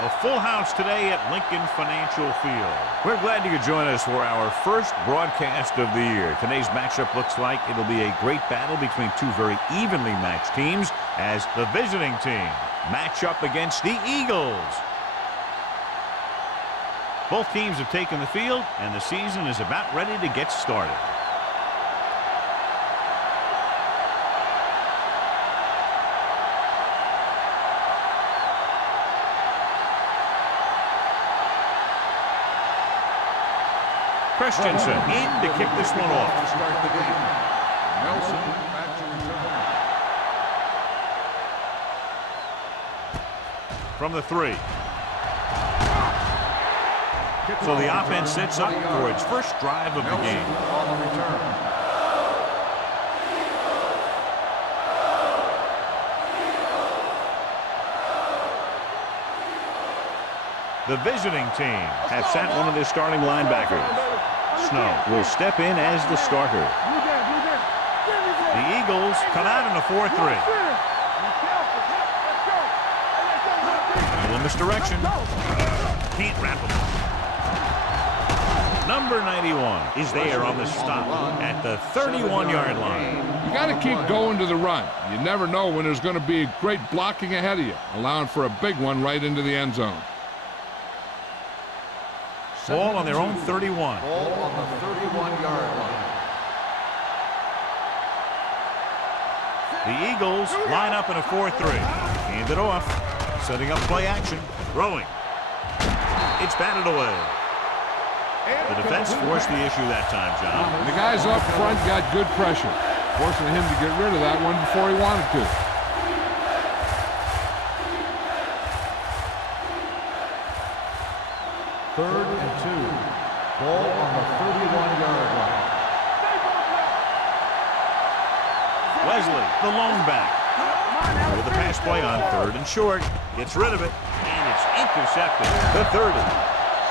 A full house today at Lincoln Financial Field. We're glad you could join us for our first broadcast of the year. Today's matchup looks like it'll be a great battle between two very evenly matched teams as the visiting team match up against the Eagles. Both teams have taken the field, and the season is about ready to get started. Christensen in to kick this one off. To start the game. Nelson back to return. From the 3. So the offense sets up for its first drive of the game. On the return. The visiting team have sat one of their starting linebackers. Snow will step in as the starter. The Eagles come out in a 4-3. Little misdirection. Can't wrap him. Number 91 is there on the stop at the 31-yard line. You got to keep going to the run. You never know when there's going to be great blocking ahead of you, allowing for a big one right into the end zone. Ball on their own 31. Ball on the 31-yard line. The Eagles line up in a 4-3. Hand it off. Setting up play action. Throwing. It's batted away. The defense forced the issue that time, John. The guys up front got good pressure, forcing him to get rid of that one before he wanted to. Third and 2. Ball on the 31-yard line. Wesley, the lone back. With the pass play on 3rd and short. Gets rid of it, and it's intercepted. The 30.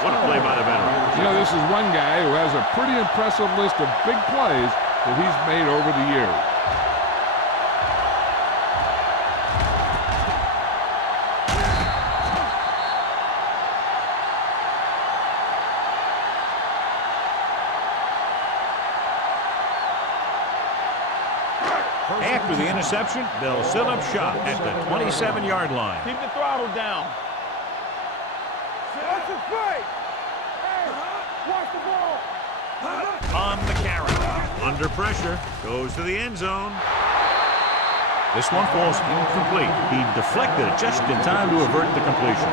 What a play by the veteran. You know, this is one guy who has a pretty impressive list of big plays that he's made over the years. After the interception, they'll set up shop at the 27-yard line. Keep the throttle down. Watch the play. Hey, watch the ball. On the carry. Under pressure. Goes to the end zone. This one falls incomplete. He deflected it just in time to avert the completion.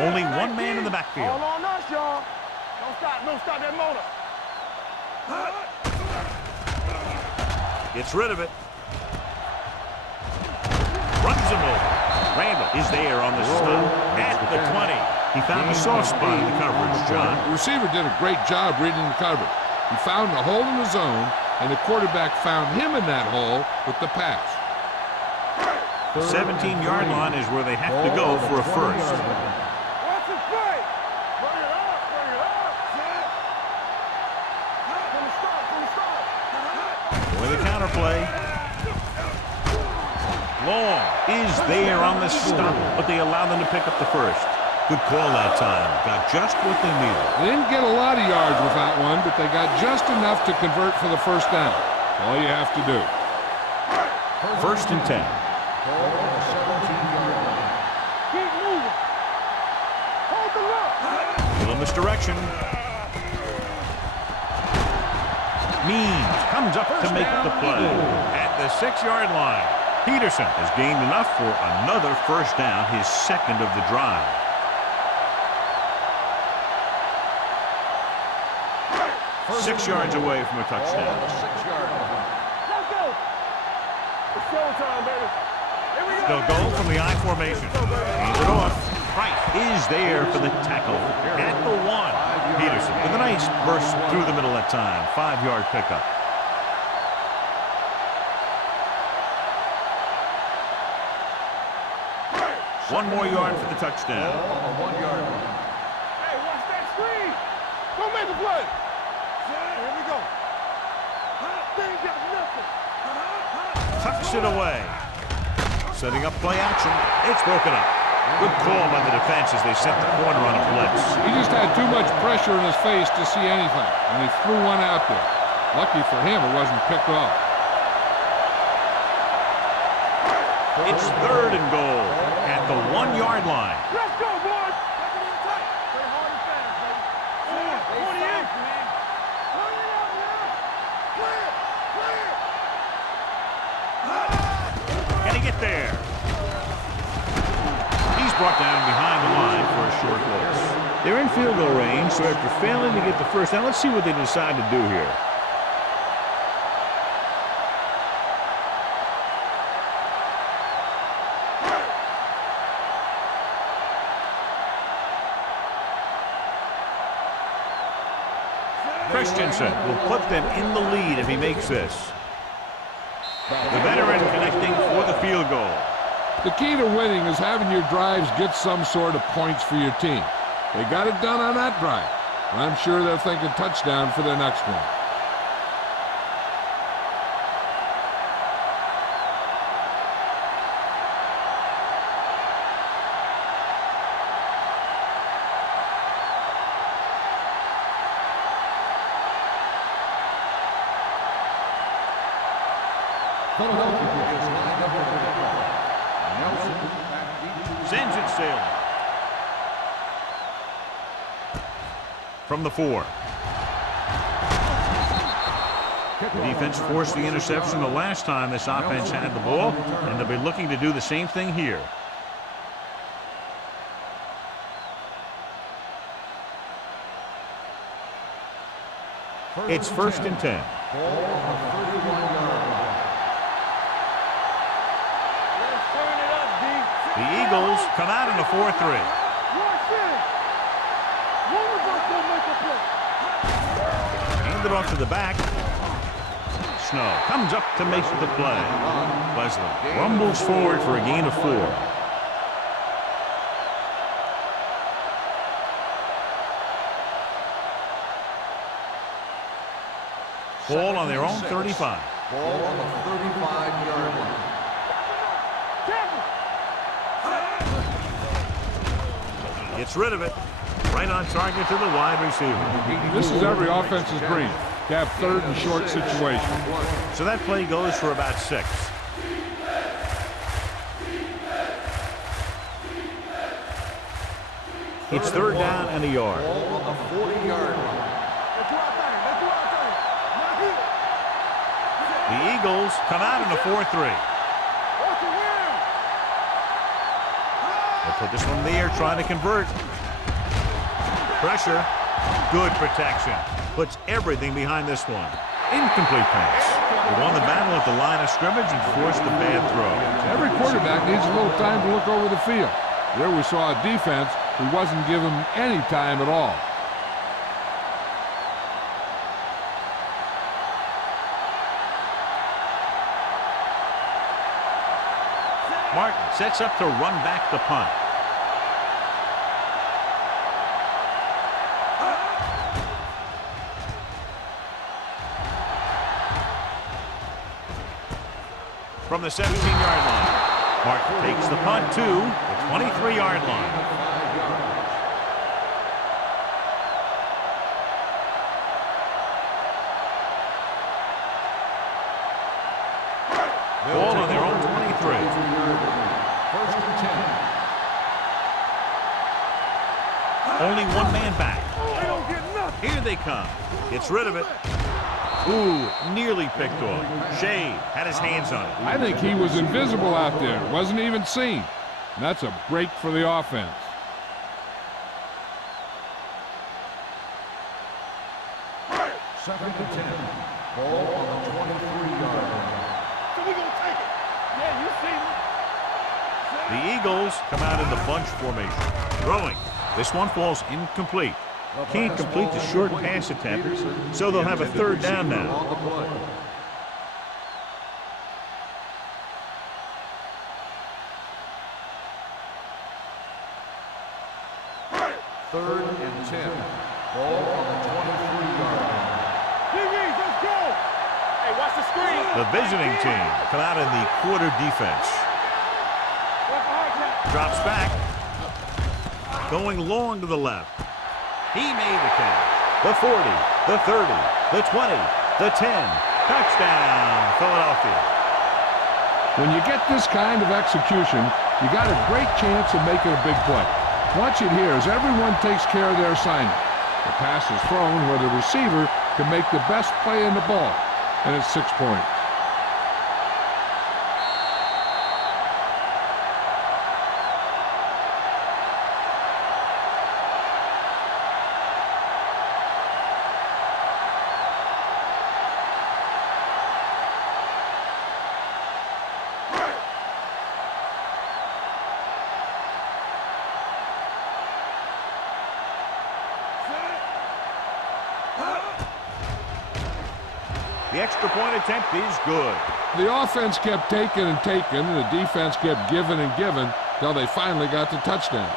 Only one man in the backfield. All on us, y'all. Don't stop that motor. Gets rid of it. Runs him over. Randall is there on the stop at the 20. He found a soft spot in the coverage, John. The receiver did a great job reading the coverage. He found a hole in the zone, and the quarterback found him in that hole with the pass. The 17-yard line is where they have to go for a first. Watch the play. Bring it up. Bring it up. From the start. With a counterplay. Long is there on the stop, but they allow them to pick up the first. Good call that time. Got just what they needed. They didn't get a lot of yards with that one, but they got just enough to convert for the first down. All you have to do. 1st and 10. Keep moving. Hold the look. Little misdirection. Means comes up to make the play. At the 6-yard line, Peterson has gained enough for another first down, his second of the drive. Six yards away from a touchdown. Let's go. It's showtime, baby. Here we go. They'll go from the I formation. Hands it off. Price is there for the tackle at the 1. Peterson with a nice burst through the middle that time. 5-yard pickup. 1 more yard for the touchdown. Hey, watch that screen. Go make the play. Here we go. They ain't got nothing. Tucks it away. Setting up play action. It's broken up. Good call by the defense as they set the corner on a blitz. He just had too much pressure in his face to see anything, and he threw one out there. Lucky for him, it wasn't picked off. It's 3rd and goal at the 1-yard line. Let's go, boys. Take it in tight. Play hard and fast, baby. 48, man. Hurry it up now. Clear. Clear. Can he get there? He's brought down behind the line for a short loss. They're in field goal range, so after failing to get the first down, let's see what they decide to do here. Christensen will put them in the lead if he makes this. The veteran connecting for the field goal. The key to winning is having your drives get some sort of points for your team. They got it done on that drive. And I'm sure they're thinking touchdown for their next one. Sends it sailing. From the 4. The defense forced the interception the last time this offense had the ball, and they'll be looking to do the same thing here. It's 1st and 10. The Eagles come out in a 4-3. Handed off to the back. Snow comes up to make the play. Wesley rumbles forward for a gain of 4. Ball on their own 35. Ball on the 35-yard line. Gets rid of it. Right on target to the wide receiver. This is every offense's dream. To have 3rd and short situation. So that play goes for about 6. It's 3rd down and a yard. Ball on the 40-yard line. The Eagles come out in a 4-3. They'll put this one in the air, trying to convert. Pressure. Good protection. Puts everything behind this one. Incomplete pass. They won the battle at the line of scrimmage and forced the bad throw. Every quarterback needs a little time to look over the field. There we saw a defense who wasn't given any time at all. Martin sets up to run back the punt. From the 17-yard line, Martin takes the punt to the 23-yard line. Ball on their own 23. 1st and 10. Only one man back. Here they come. Gets rid of it. Ooh, nearly picked off. Shea had his hands on it. I think he was invisible out there. Wasn't even seen. And that's a break for the offense. Second and 10. Ball on the 23-yard line. So we gonna take it. Yeah, you see me. The Eagles come out in the bunch formation. Throwing. This one falls incomplete. Can't complete the short pass attempt, so they'll have a 3rd down now. On the play. 3rd and 10. Ball on the 23-yard line. DBs, let's go. Hey, watch the screen. The visiting team come out in the quarter defense. Drops back. Going long to the left. He made the catch. The 40, the 30, the 20, the 10. Touchdown, Philadelphia. When you get this kind of execution, you got a great chance of making a big play. Watch it here as everyone takes care of their assignment. The pass is thrown where the receiver can make the best play in the ball, and it's 6 points. The extra point attempt is good. The offense kept taking and taking, and the defense kept giving and giving till they finally got the touchdown.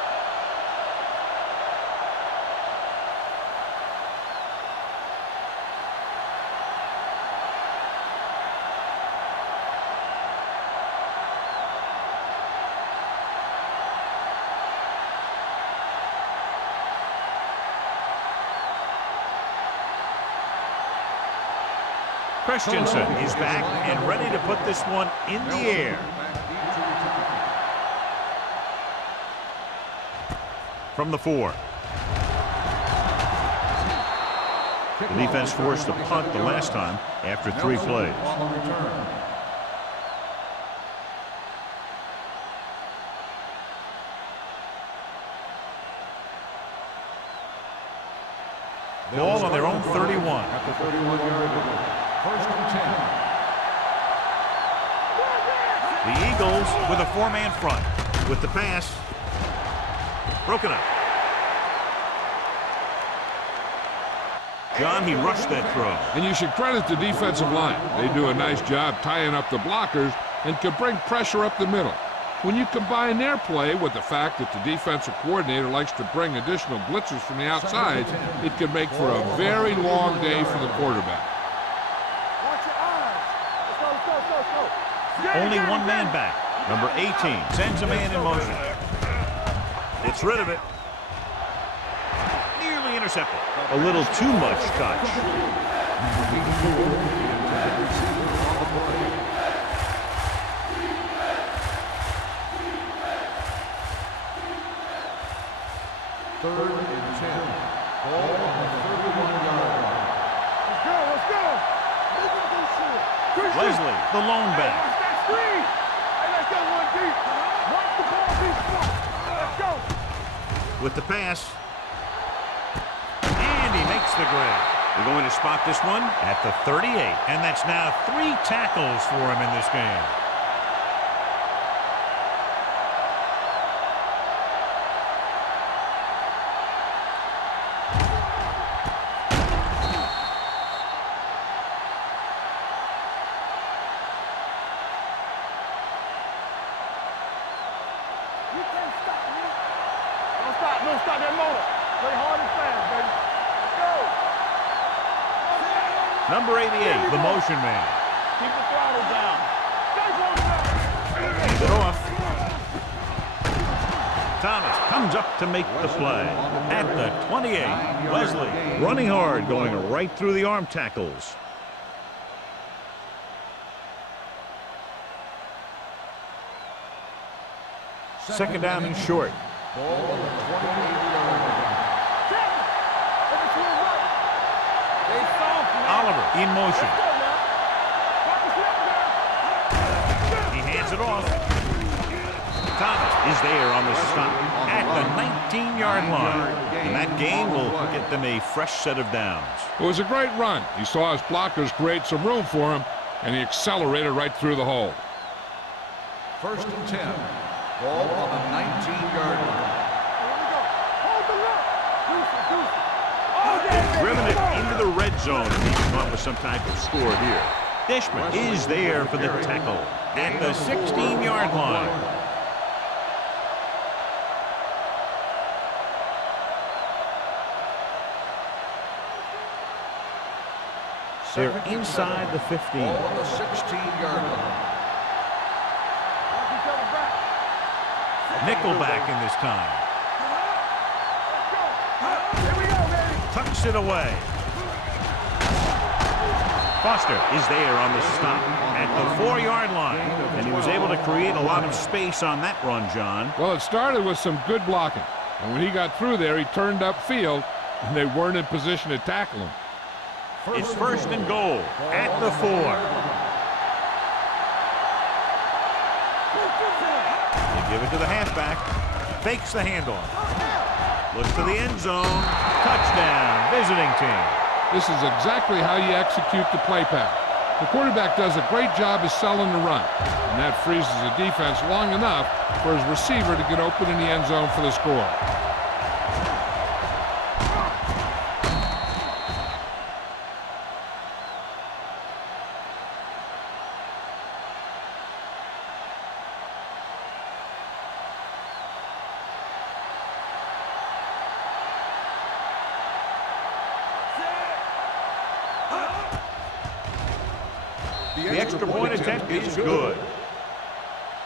Christensen is back and ready to put this one in the air. From the 4. The defense forced a punt the last time after 3 plays. Ball on their own 31. At the 31-yard line. 1st and 10. The Eagles with a 4-man front. With the pass. Broken up. John, he rushed that throw. And you should credit the defensive line. They do a nice job tying up the blockers and can bring pressure up the middle. When you combine their play with the fact that the defensive coordinator likes to bring additional blitzers from the outside, it can make for a very long day for the quarterback. Watch your eyes. Let's go. Only one man back. Number 18 sends a man in motion. Gets rid of it. Nearly intercepted. A little too much touch. Third and 10. Ball on the 31-yard line. Let's go. Leslie, the lone back. Watch that screen. Hey, let's go one deep. Watch the ball deep. Let's go. With the pass. And he makes the grab. We're going to spot this one at the 38. And that's now 3 tackles for him in this game. Don't stop that motor. Play hard and fast, baby. Let's go. Number 88, the motion man. Keep the throttle down. Hands it off. Thomas comes up to make the play. At the 28, Leslie running hard, going right through the arm tackles. Second down and short. Ball on the 28-yard line. Oliver in motion. He hands it off. Thomas is there on the stop at the 19-yard line. And that game will get them a fresh set of downs. It was a great run. He saw his blockers create some room for him, and he accelerated right through the hole. 1st and 10. Ball on the 19-yard line. Driven it into the red zone, and he can come up with some type of score here. Dishman is there for the tackle at the 16-yard line. They're inside the 15. Ball on the 16-yard line. Nickelback in this time. Here we go, baby. Tucks it away. Foster is there on the stop at the 4-yard line. And he was able to create a lot of space on that run, John. Well, it started with some good blocking. And when he got through there, he turned upfield, and they weren't in position to tackle him. It's first and goal at the 4. They give it to the halfback. Fakes the handoff. Looks to the end zone. Touchdown, visiting team. This is exactly how you execute the play pass. The quarterback does a great job of selling the run, and that freezes the defense long enough for his receiver to get open in the end zone for the score. The extra point attempt is good.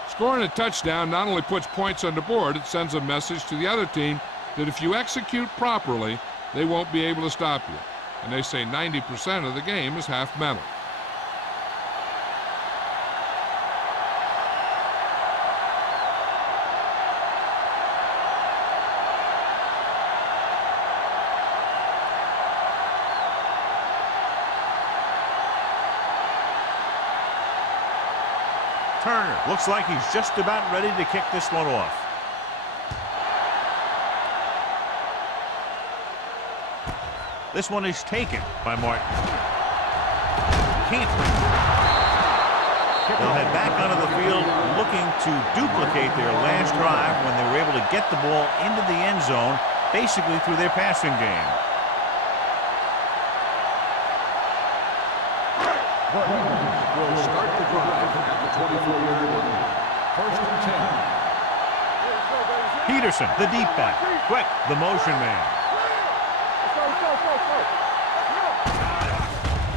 Scoring a touchdown not only puts points on the board, it sends a message to the other team that if you execute properly, they won't be able to stop you. And they say 90% of the game is half mental. Turner looks like he's just about ready to kick this one off. This one is taken by Martin. Can't. They'll head back onto the field looking to duplicate their last drive when they were able to get the ball into the end zone, basically through their passing game. Will start the drive at the 24-yard line. First and 10. Peterson, the deep back. Quick, the motion man.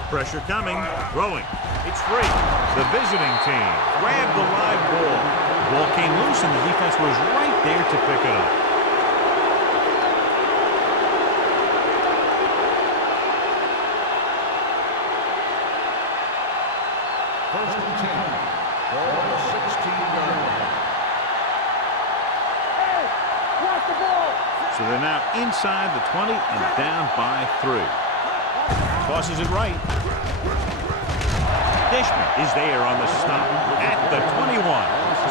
Pressure coming, throwing. It's free. The visiting team grabbed the live ball. Ball came loose and the defense was right there to pick it up. First and 10. Ball on the 16-yard line. Hey, watch the ball. So they're now inside the 20 and down by 3. Tosses it right. Dishman is there on the stop at the 21.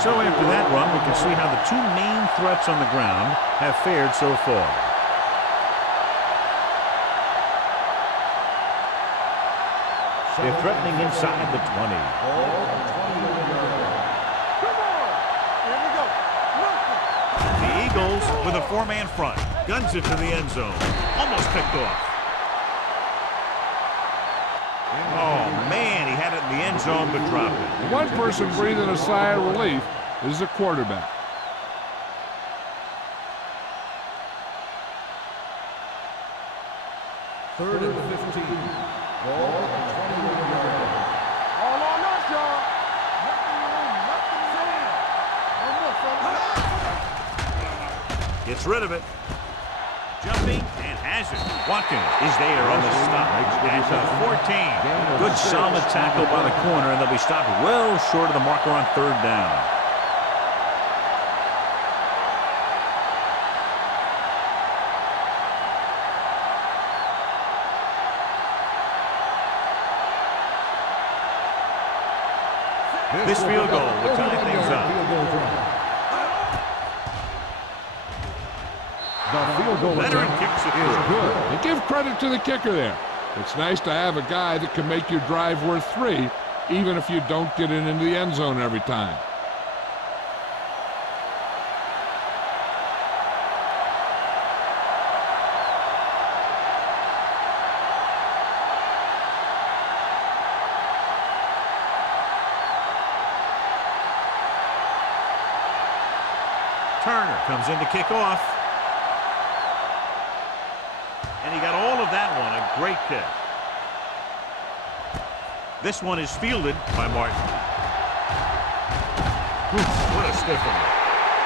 So after that run, we can see how the two main threats on the ground have fared so far. They're threatening inside the 20. Ball on the 21-yard line. Come on. Here we go. The Eagles with a 4-man front. Guns it to the end zone. Almost picked off. Oh, man, he had it in the end zone but dropped it. One person breathing a sigh of relief is the quarterback. Third and 15. Ball on the 21-yard line. All on us, y'all. Nothing. Gets rid of it. Jumping and has it. Watkins is there on the stop at the 14. Good solid tackle by the corner, and they'll be stopped well short of the marker on 3rd down. This field goal will tie things up. The field goal Leonard attempt kicks it is through. good. And give credit to the kicker there. It's nice to have a guy that can make your drive worth 3, even if you don't get it into the end zone every time. Turner comes in to kick off. And he got all of that one. A great kick. This one is fielded by Martin. What a stiff one.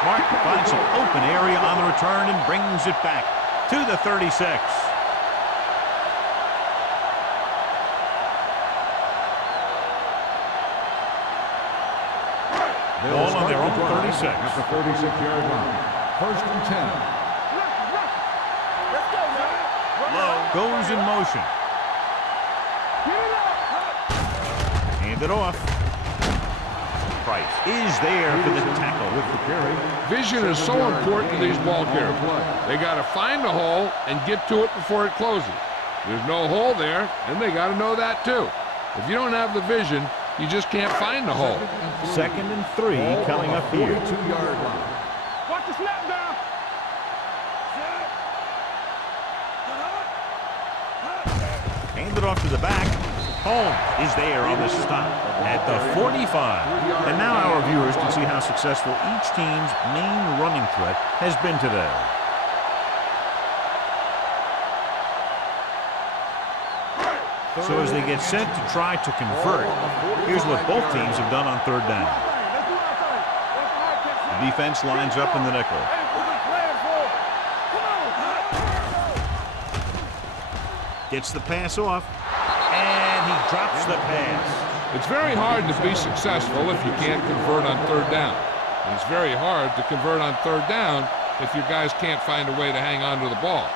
Martin finds an open area on the return and brings it back to the 36. Ball on their own 36. At the 46-yard line. First and 10. Low goes in motion. Handed off. Price is there for the tackle. With the carry. Vision is so important to these ball carriers. They got to find the hole and get to it before it closes. There's no hole there, and they got to know that too. If you don't have the vision, you just can't find the hole. Second and 3 coming up here. 42-yard line. Watch the snap down. Handed off to the back. Holmes is there on the stop at the 45. And now our viewers can see how successful each team's main running threat has been today. So as they get set to try to convert, here's what both teams have done on third down. The defense lines up in the nickel. Gets the pass off, and he drops the pass. It's very hard to be successful if you can't convert on third down. And it's very hard to convert on third down if your guys can't find a way to hang on to the ball.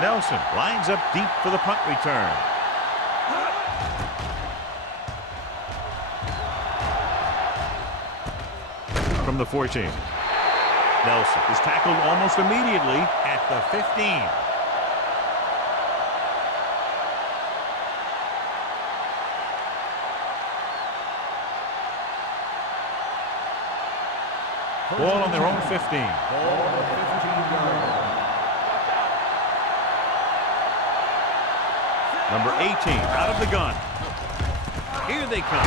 Nelson lines up deep for the punt return. From the 14. Nelson is tackled almost immediately at the 15. Ball on their own 15. Ball on the 15-yard line. Number 18 out of the gun. Here they come.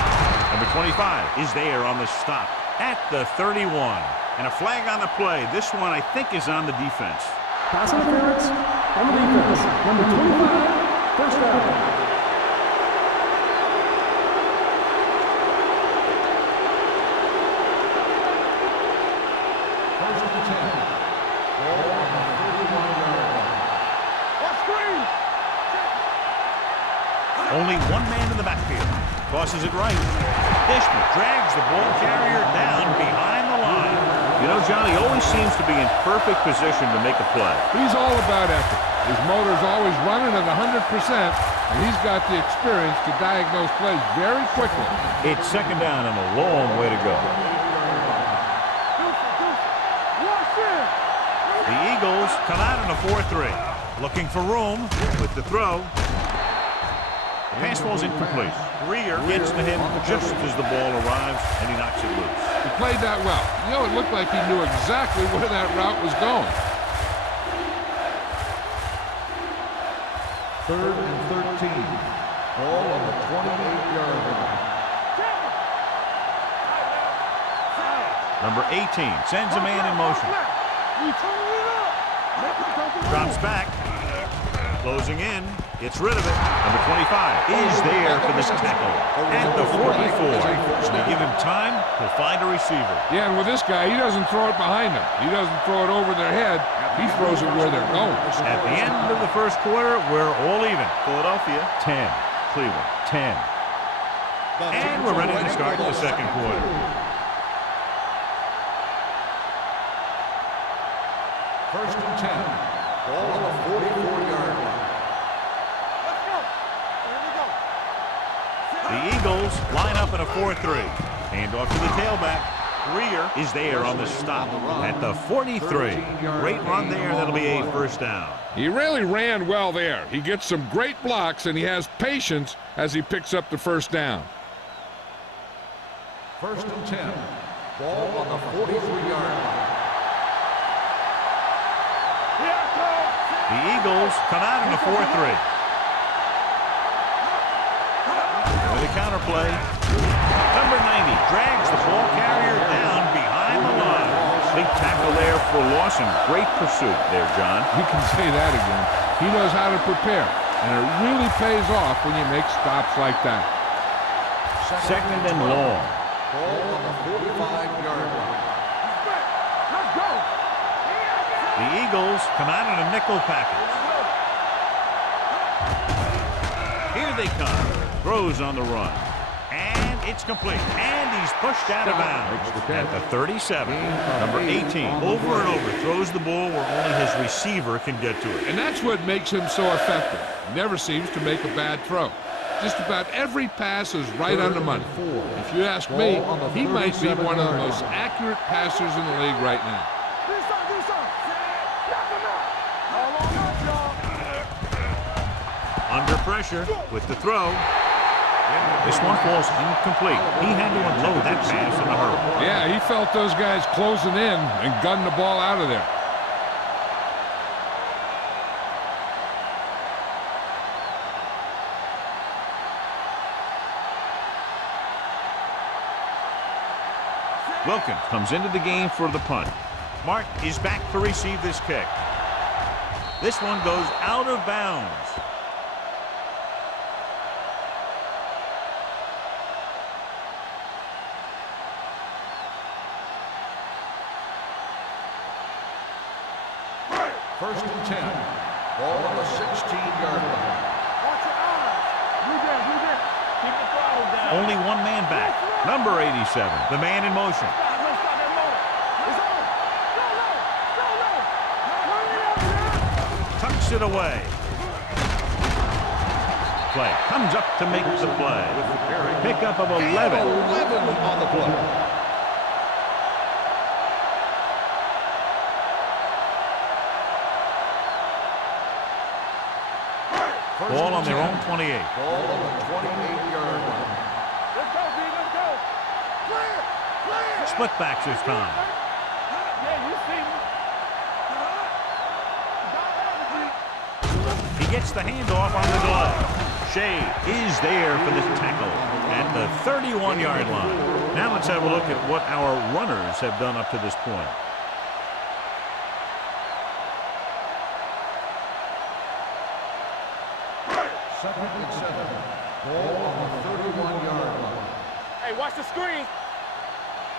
Number 25 is there on the stop at the 31. And a flag on the play. This one, I think, is on the defense. Pass interference on the defense. Number 25, first down. First and 10. Ball on the 31-yard line. Watch screen. Only one man in the backfield. Tosses it right. Dishman drags the ball carrier down behind the line. You know, John, he always seems to be in perfect position to make a play. He's all about effort. His motor's always running at 100%, and he's got the experience to diagnose plays very quickly. It's second down and a long way to go. The Eagles come out in a 4-3. Looking for room with the throw. The pass falls incomplete. Greer gets to him just as the ball arrives, and he knocks it loose. He played that well. You know, it looked like he knew exactly where that route was going. Third and 13. Ball on the 28-yard line. Number 18 sends a man in motion. Drops back. Closing in. Gets rid of it. Number 25 is there for this tackle at the 44. When you give him time, he'll find a receiver. Yeah, and with this guy, he doesn't throw it behind them. He doesn't throw it over their head. He throws it where they're going. At the end of the first quarter, we're all even. Philadelphia 10, Cleveland 10. And we're ready to start the second quarter. First and 10. Ball on the 44-yard line. The Eagles line up in a 4-3. Hand off to the tailback. Greer is there on the stop at the 43. Great run there. That'll be a first down. He really ran well there. He gets some great blocks, and he has patience as he picks up the first down. First and 10. Ball on the 43-yard line. The Eagles come out in a 4-3. With a counter play. Number 90 drags the ball carrier down behind the line. Big tackle there for a loss and great pursuit there, John. You can say that again. He knows how to prepare, and it really pays off when you make stops like that. Second and long. Ball on the 45-yard line. Let's go. The Eagles come out in a nickel package. Here they come. Throws on the run. And it's complete. And he's pushed out of bounds at the 37. Number 18, over and over, throws the ball where only his receiver can get to it. And that's what makes him so effective. Never seems to make a bad throw. Just about every pass is right on the money. If you ask me, he might be one of the most accurate passers in the league right now. Do something. Knock him out. Hold on up, y'all. Under pressure with the throw. This one falls incomplete. He had to unload that pass in a hurry. Yeah, he felt those guys closing in and gunned the ball out of there. Wilkins comes into the game for the punt. Mark is back to receive this kick. This one goes out of bounds. First and 10. Ball on the 16-yard line. Watch your eyes. You there. Keep the throttle down. Only one man back. Number 87, the man in motion. Stop that motor. It's on. Go. Tucks it away. Play comes up to make the play. Pickup of 11. 11 on the play. Ball on their own 28. Ball on the 28-yard line. Let's go, D. Let's go. Clear. Split backs this time. Yeah, you see me. He gets the handoff on the delay. Shea is there for the tackle at the 31-yard line. Now let's have a look at what our runners have done up to this point. Second and 7. Ball on the 31-yard line. Hey, watch the screen.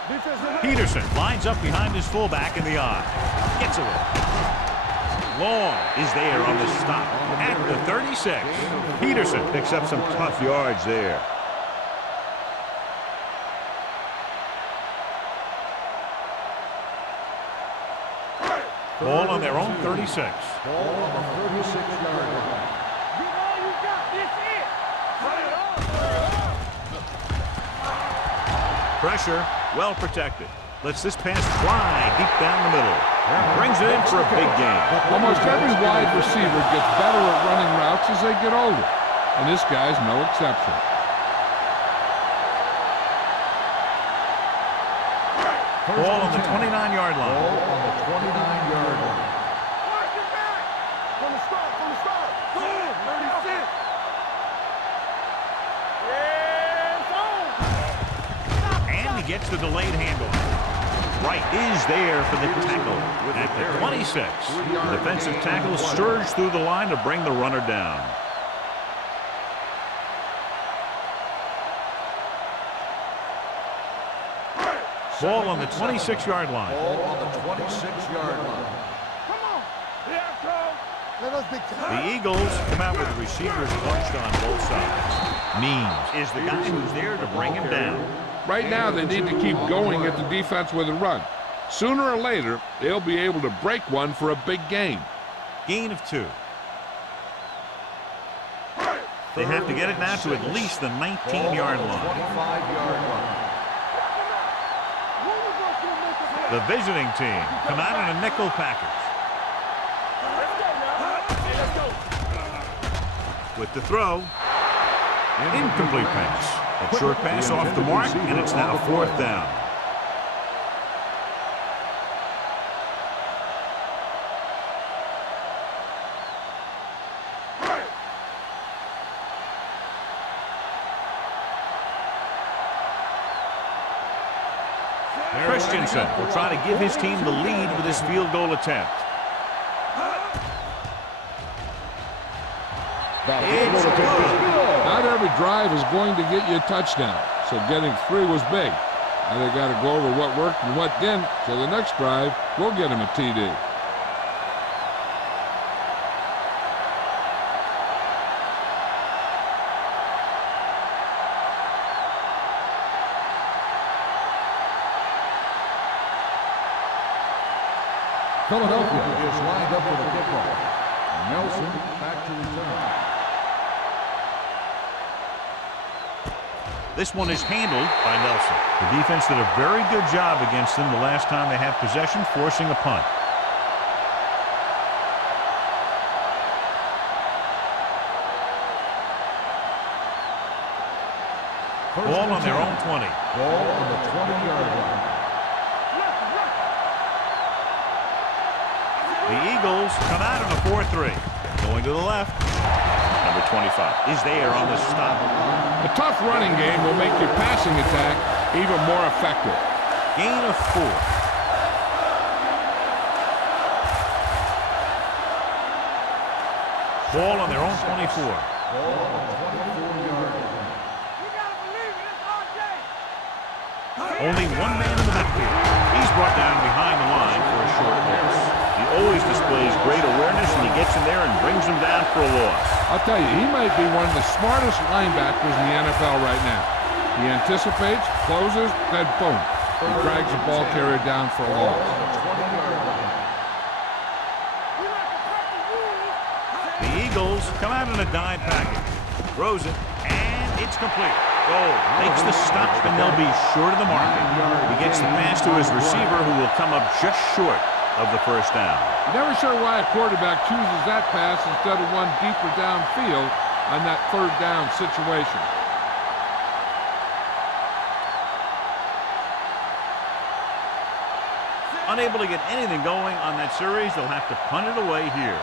Defensive. Peterson lines up behind his fullback in the eye. Gets away. Long is there on the stop at the 36. Peterson picks up some tough yards there. Ball on their own 36. Ball on the 36-yard line. Give all you got. This it. Pressure, well protected. Lets this pass fly deep down the middle. Brings it in for a big gain. Almost every wide receiver gets better at running routes as they get older, and this guy's no exception. Ball on the 29-yard line. Ball on the 29-yard line. Watch it back. From the start. Boom. 36. Yeah, it's on. And he gets the delayed handoff. Wright is there for the tackle at the 26. The defensive tackle surged through the line to bring the runner down. Ball on the 26-yard line. Ball on the 26-yard line. Come on. Yeah, go. Let us be The Eagles come out with the receivers bunched on both sides. Means is the guy who's there to bring him down. Right now, they need to keep going at the defense with a run. Sooner or later, they'll be able to break one for a big gain. Gain of 2. They have to get it now to at least the 19-yard line. 25-yard line. The visiting team come out in a nickel package. With the throw, an incomplete pass. A short pass off the mark, and it's now 4th down. Christensen will try to give his team the lead with his field goal attempt. It's good. Not every drive is going to get you a touchdown, so getting 3 was big. Now they got to go over what worked and what didn't, so the next drive will get him a TD. Philadelphia is lined up for the kickoff. Nelson back to return. This one is handled by Nelson. The defense did a very good job against them the last time they had possession, forcing a punt. Ball on their own 20. Ball on the 20-yard line. The Eagles come out in a 4-3. Going to the left. Number 25 is there on the stop. A tough running game will make your passing attack even more effective. Gain of 4. Ball on their own 24. Ball on the 24-yard line. Only one man in the backfield. He's brought down behind the line for a short loss. He always displays great awareness, and he gets in there and brings him down for a loss. I'll tell you, he might be one of the smartest linebackers in the NFL right now. He anticipates, closes, then boom. He drags the ball carrier down for a loss. The Eagles come out in a dime package. Throws it, and it's complete. Goal makes the stop, and they'll be short of the mark. He gets the pass to his receiver, who will come up just short of the first down. Never sure why a quarterback chooses that pass instead of one deeper downfield on that third down situation. Unable to get anything going on that series, they'll have to punt it away here.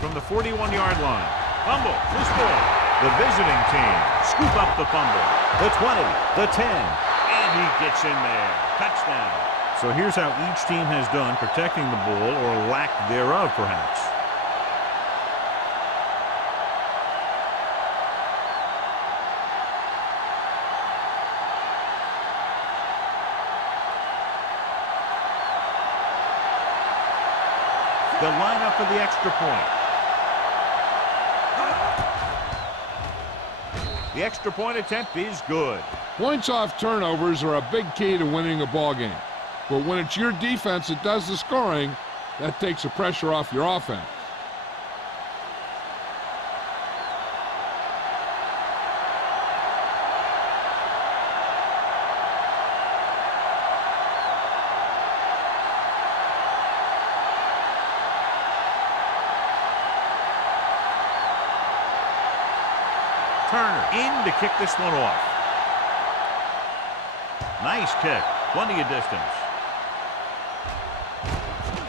From the 41-yard line. Fumble, loose ball. The visiting team scoop up the fumble. The 20, the 10, and he gets in there. Touchdown. So here's how each team has done protecting the ball, or lack thereof, perhaps. They'll line up for the extra point. The extra point attempt is good. Points off turnovers are a big key to winning a ball game. But when it's your defense that does the scoring, that takes the pressure off your offense. Turner in to kick this one off. Nice kick. Plenty of distance.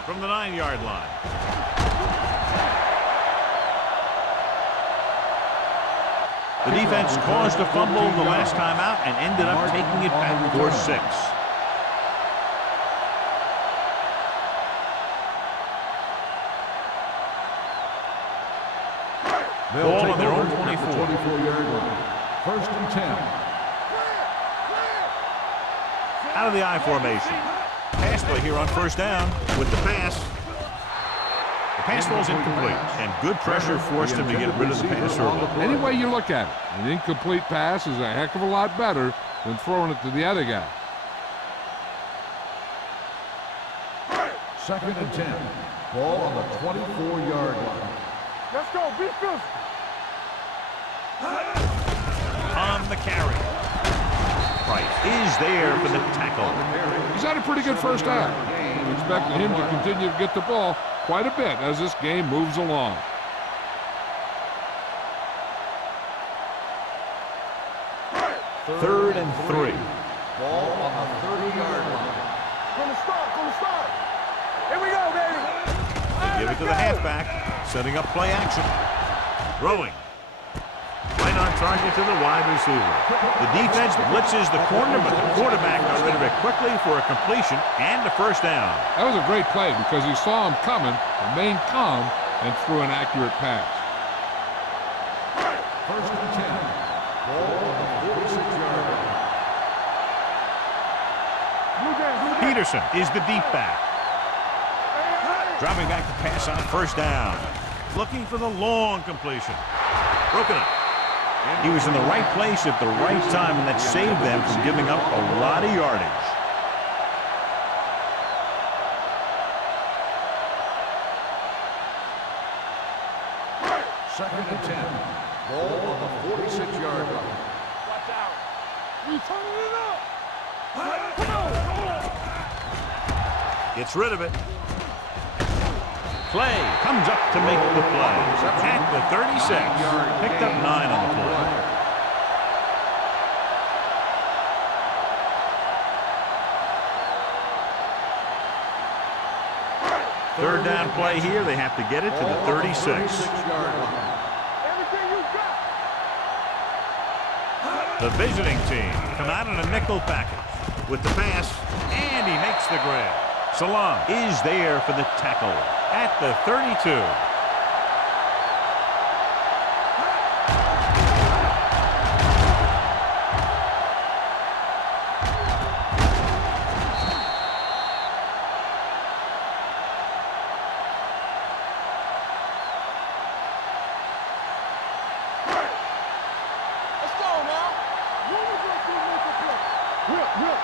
From the 9-yard line. The defense caused a fumble the last time out and ended up taking it back for 6. Ball on their own 24-yard line. 1st and 10. Out of the I formation. Pass play here on first down with the pass. The pass ball's incomplete, and good pressure forced him to get rid of the pass early. Any way you look at it, an incomplete pass is a heck of a lot better than throwing it to the other guy. 2nd and 10. Ball on the 24-yard line. Let's go, be physical. On the carry. Price is there for the tackle. He's had a pretty good first half. We're expecting him to continue to get the ball quite a bit as this game moves along. Third and 3. Ball on the 30-yard line. From the start. Here we go, baby. They give it to the halfback, setting up play action. Throwing. Right on target to the wide receiver. The defense blitzes the corner, but the quarterback got rid of it quickly for a completion and a first down. That was a great play because he saw him coming, remained calm, and threw an accurate pass. First and 10. Ball on the 46-yard line. Peterson is the deep back. Dropping back to pass on first down. Looking for the long completion. Broken up. He was in the right place at the right time, and that saved them from giving up a lot of yardage. Second and 10. Ball on the 46-yard line. Watch out. We turning it up. Come on. Gets rid of it. Clay comes up to make the play. At the 36. Picked up 9 on the play. Third down play here. They have to get it to the 36. Everything you got. The visiting team come out in a nickel package with the pass, and he makes the grab. Salam is there for the tackle at the 32. Let's go now.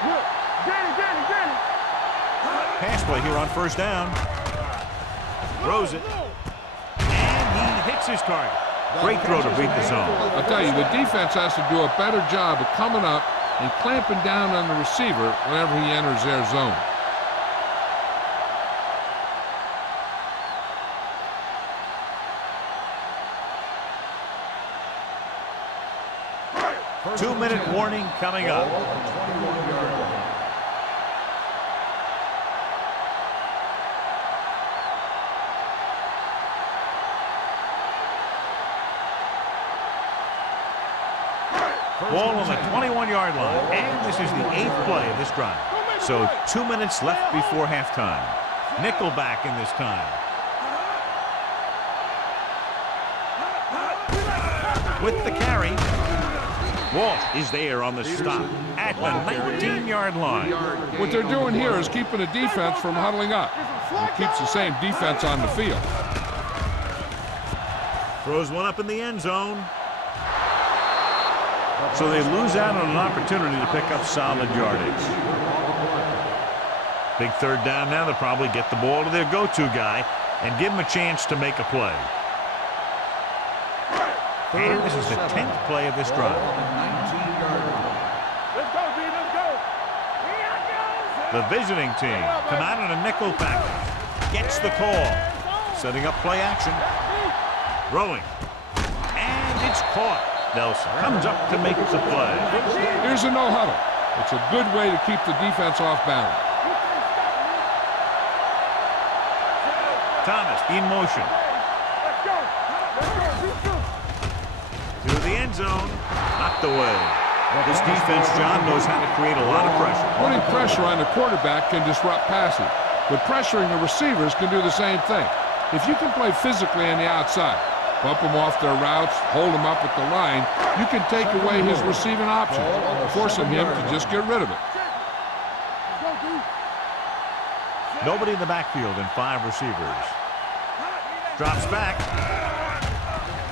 Whip. Danny. Pass play here on first down. Throws it. And he hits his target. Great throw to beat the zone. I'll tell you, the defense has to do a better job of coming up and clamping down on the receiver whenever he enters their zone. Two-minute warning coming up. Ball on the 21-yard line, and this is the 8th play of this drive. So 2 minutes left before halftime. Nickelback in this time. With the carry, Walt is there on the stop at the 19-yard line. What they're doing here is keeping the defense from huddling up. It keeps the same defense on the field. Throws one up in the end zone. So they lose out on an opportunity to pick up solid yardage. Big third down now. They'll probably get the ball to their go-to guy and give him a chance to make a play. And this is the 10th play of this drive. Let's go, D. Let's go. The visiting team come out in a nickel package. Gets the call. Setting up play action. Throwing. And it's caught. Nelson comes up to make the play. Here's a no-huddle. It's a good way to keep the defense off balance. Thomas in motion. Let's go. To the end zone. Knocked away. This defense, John, knows how to create a lot of pressure. Putting pressure on the quarterback can disrupt passing, but pressuring the receivers can do the same thing. If you can play physically on the outside, bump them off their routes, hold them up at the line, you can take away his receiving options, forcing him to just get rid of it. Nobody in the backfield and 5 receivers. Drops back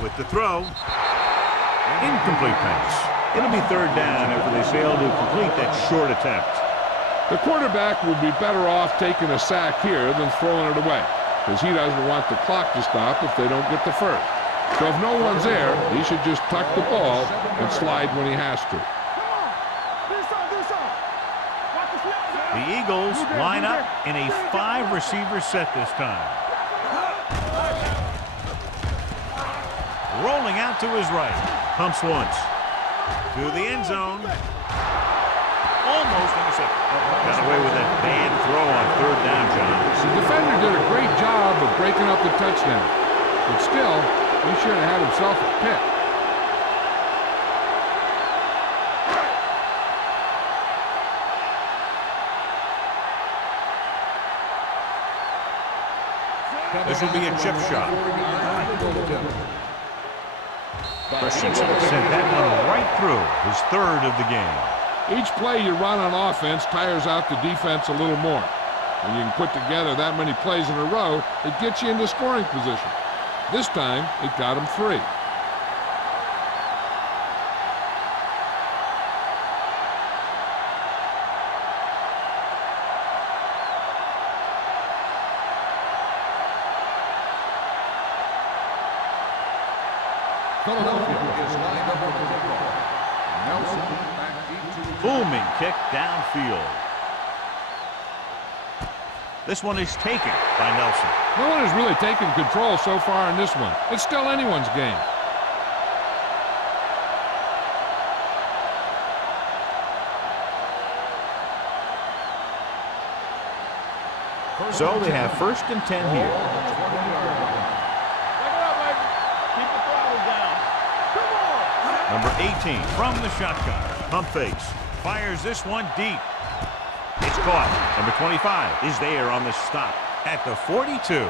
with the throw. Incomplete pass. It'll be third down after they fail to complete that short attempt. The quarterback will be better off taking a sack here than throwing it away, because he doesn't want the clock to stop if they don't get the first. So if no one's there, he should just tuck the ball and slide when he has to. The Eagles line up in a 5-receiver set this time. Rolling out to his right. Pumps once. To the end zone. Almost intercepted. Got away with that bad throw on third down, John. The defender did a great job of breaking breaking up the touchdown. But still, he should have had himself a pick. This will be a chip shot. Christensen sent that one right through, his third of the game. Each play you run on offense tires out the defense a little more. When you can put together that many plays in a row, it gets you into scoring position. This time, it got him 3. Philadelphia is lined up for the kickoff. Nelson back into Booming kick downfield. This one is taken by Nelson. No one has really taken control so far in this one. It's still anyone's game. So they have 1st and 10 here. Number 18 from the shotgun. Pump fakes. Fires this one deep. It's caught. Number 25 is there on the stop at the 42.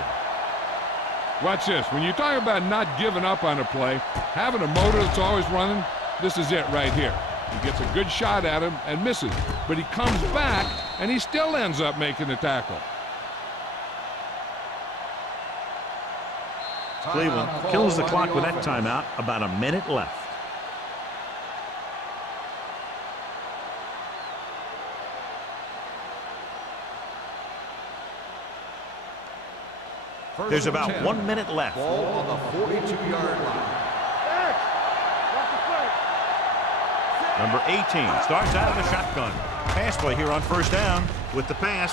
Watch this. When you talk about not giving up on a play, having a motor that's always running, this is it right here. He gets a good shot at him and misses, but he comes back and he still ends up making the tackle. Cleveland kills the clock with that timeout. About a minute left. There's about 1 minute left. ball on the 42-yard line. Number 18 starts out of the shotgun. Pass play here on 1st down with the pass.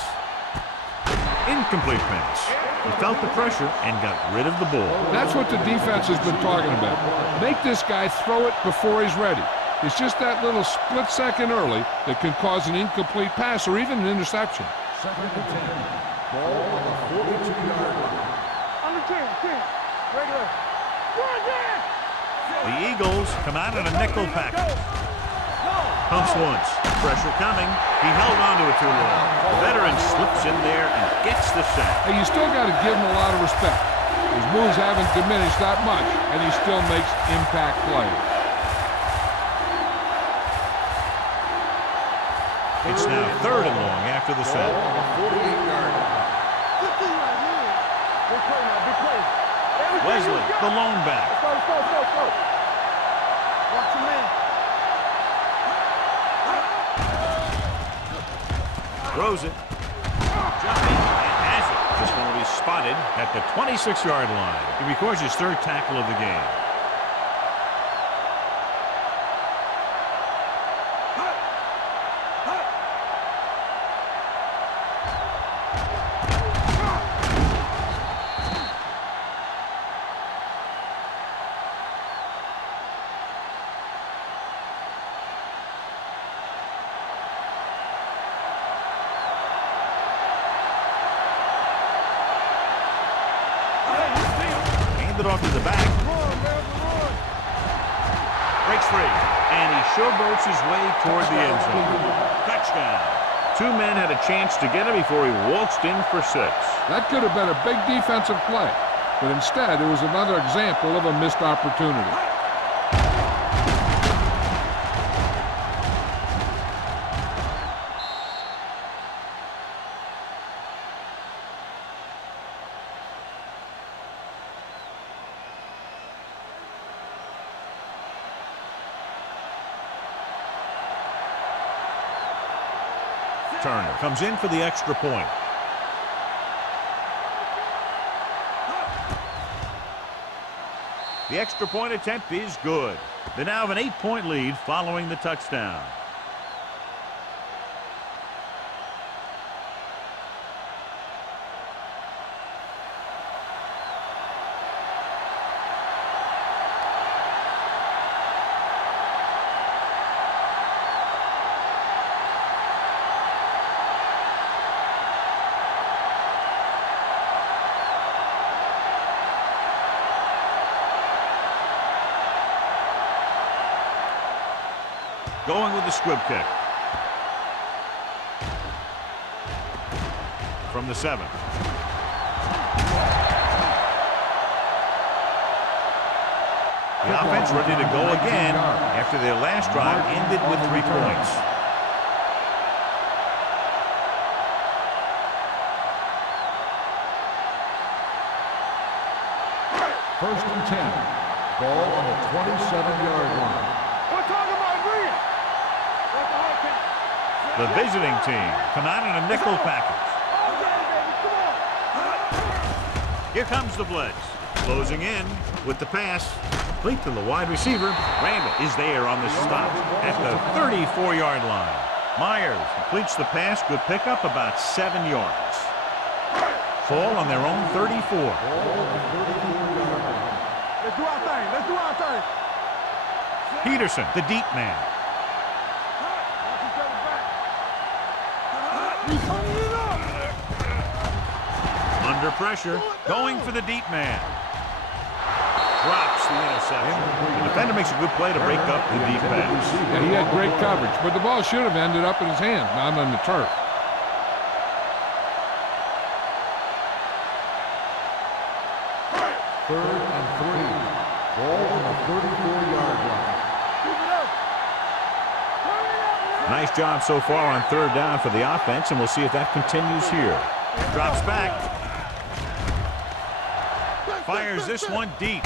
Incomplete pass. He felt the pressure and got rid of the ball. That's what the defense has been talking about. Make this guy throw it before he's ready. It's just that little split second early that can cause an incomplete pass or even an interception. 2nd and 10. Ball on the 42-yard line. Regular. The Eagles come out in a nickel package. Pumps once. Pressure coming. He held onto it too long. The veteran slips in there and gets the sack. Hey, you still got to give him a lot of respect. His moves haven't diminished that much, and he still makes impact plays. It's now 3rd and long after the sack. Ball on the 48-yard line. Wesley, the lone back. Watch your man. Throws it. Jumping and has it. This one will be spotted at the 26-yard line. He records his 3rd tackle of the game. Handed off to the back. Breaks free. And he showboats his way toward the end zone. Touchdown. 2 men had a chance to get him before he waltzed in for 6. That could have been a big defensive play, but instead it was another example of a missed opportunity. Turner comes in for the extra point. The extra point attempt is good. They now have an 8-point lead following the touchdown. going with the squib kick. From the 7. The offense ready to go again after their last drive ended with 3 points. First and 10. Ball on the 27-yard line. We're talking about green. The visiting team come out in a nickel package. Here comes the blitz. Closing in with the pass. Complete to the wide receiver. Randall is there on the stop at the 34-yard line. Myers completes the pass. Good pickup, about 7 yards. Fall on their own 34. Let's do our thing. Let's do our thing. Peterson, the deep man. Under pressure, going for the deep man. Drops the interception. The defender makes a good play to break up the deep pass. Yeah, he had great coverage, but the ball should have ended up in his hands, not on the turf. Third and 3. Ball on the 34-yard line. Nice job so far on third down for the offense, and we'll see if that continues here. Drops back. Fires this one deep.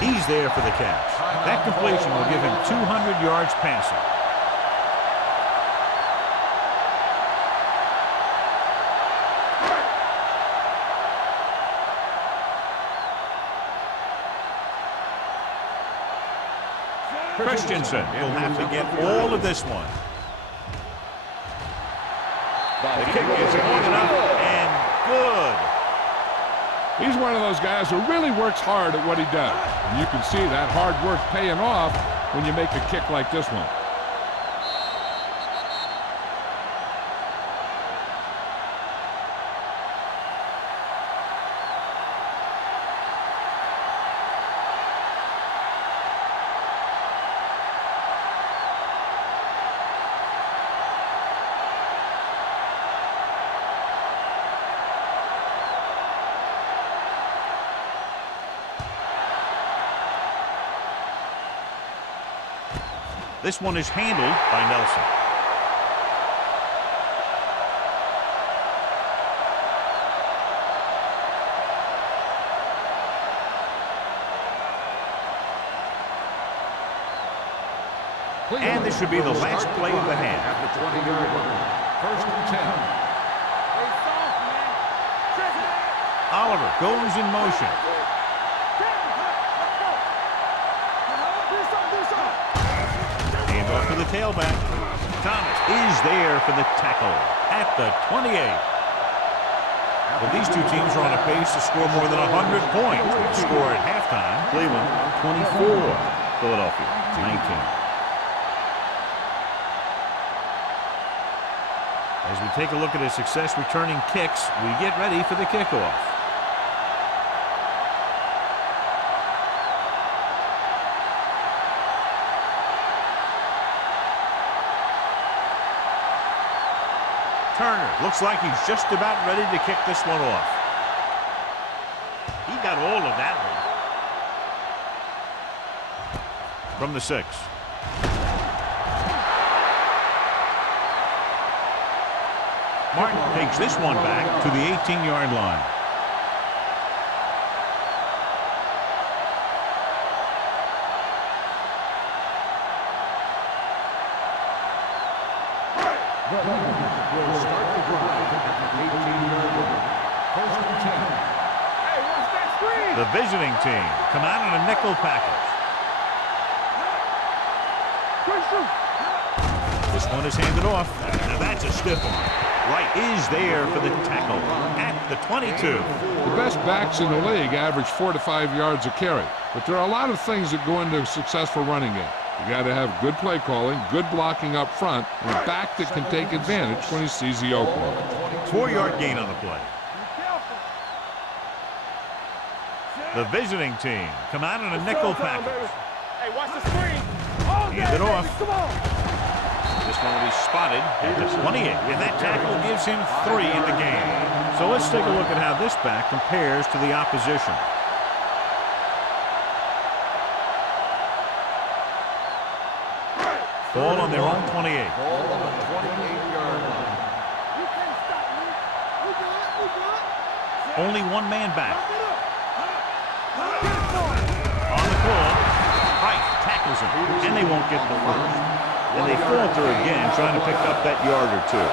He's there for the catch. That completion will give him 200 yards passing. Christensen will have to get all of this one. The kick is long enough and good. He's one of those guys who really works hard at what he does. And you can see that hard work paying off when you make a kick like this one. This one is handled by Nelson. And this should be the last play of the half. At the 20-yard line. First and 10. Oliver goes in motion. Off to the tailback. Thomas is there for the tackle at the 28. Well, these two teams are on a pace to score more than 100 points. The score at halftime, Cleveland 24, Philadelphia 19. As we take a look at his success returning kicks, we get ready for the kickoff. Turner looks like he's just about ready to kick this one off. He got all of that one. From the 6. Martin takes this one back to the 18-yard line. Will start the drive at the 18-yard line. First and 10. Hey, watch that screen. The visiting team come out in a nickel package. This one is handed off. Now that's a stiff one. Wright is there for the tackle at the 22. The best backs in the league average 4 to 5 yards a carry. But there are a lot of things that go into a successful running game. You got to have good play calling, good blocking up front, and a back that can take advantage when he sees the opening. 4-yard gain on the play. The visiting team come out in a nickel package. Hey, watch the screen. Hand it off. Come on. This one will be spotted at the 28, and that tackle gives him 3 in the game. So let's take a look at how this back compares to the opposition. Ball on their own 28. Ball on the 28-yard line. You can't stop me. We good. Only one man back. Get it for him. On the call, Price tackles him, and they won't get the first. And they falter again, trying to pick up that yard or two.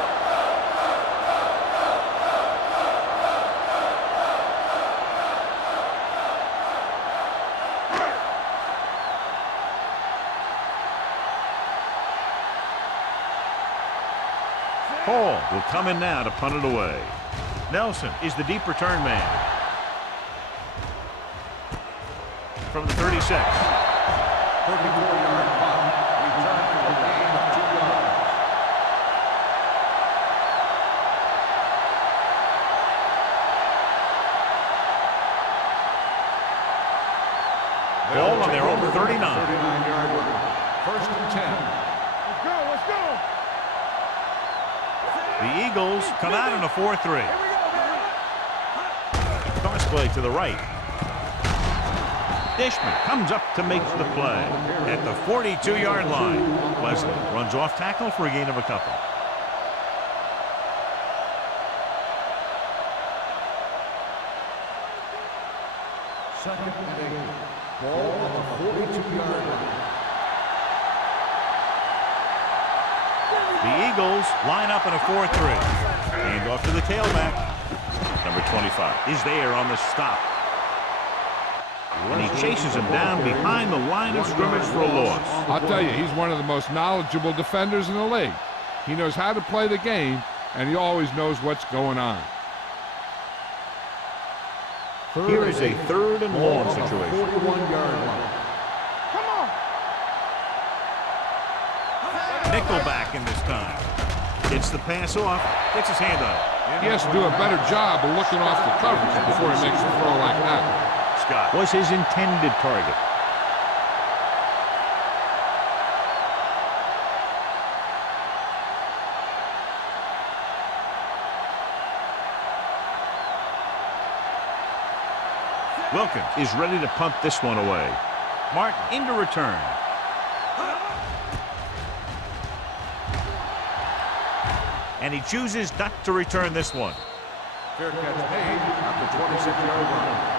Hall will come in now to punt it away. Nelson is the deep return man. From the 36. 34-yard punt. Return for a gain of 2 yards. Ball on their own 39. 39-yard line. First and 10. Let's go. Let's go. The Eagles come out in a 4-3. Here we go, man. Toss play to the right. Dishman comes up to make the play at the 42-yard line. Wesley runs off tackle for a gain of a couple. Second and 8. Ball on the 42-yard line. The Eagles line up in a 4-3. Hand off to the tailback. Number 25 is there on the stop. And he chases him down behind the line of scrimmage for a loss. I'll tell you, he's one of the most knowledgeable defenders in the league. He knows how to play the game, and he always knows what's going on. Here is a 3rd and long situation. 41-yard line. Come on. Nickelback in this time. Gets the pass off. Gets his hand on it. He has to do a better job of looking off the coverage before he makes a throw like that. Scott was his intended target. Wilkins is ready to punt this one away. Martin into return. And he chooses not to return this one. Fair catch made at the 26-yard line.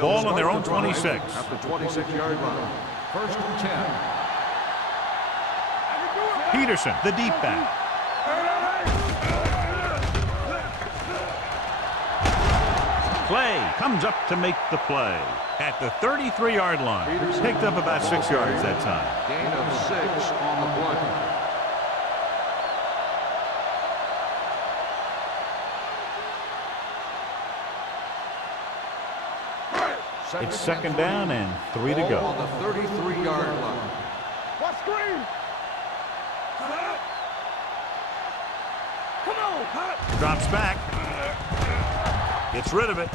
Ball on their own 26. At the 26-yard line. First and 10. Peterson, the deep back. Clay comes up to make the play at the 33-yard line. Picked up about 6 yards that time. Gain of 6 on the play. It's second down and 3 to go. On the 33-yard line. What screen? Come on. Drops back. Gets rid of it.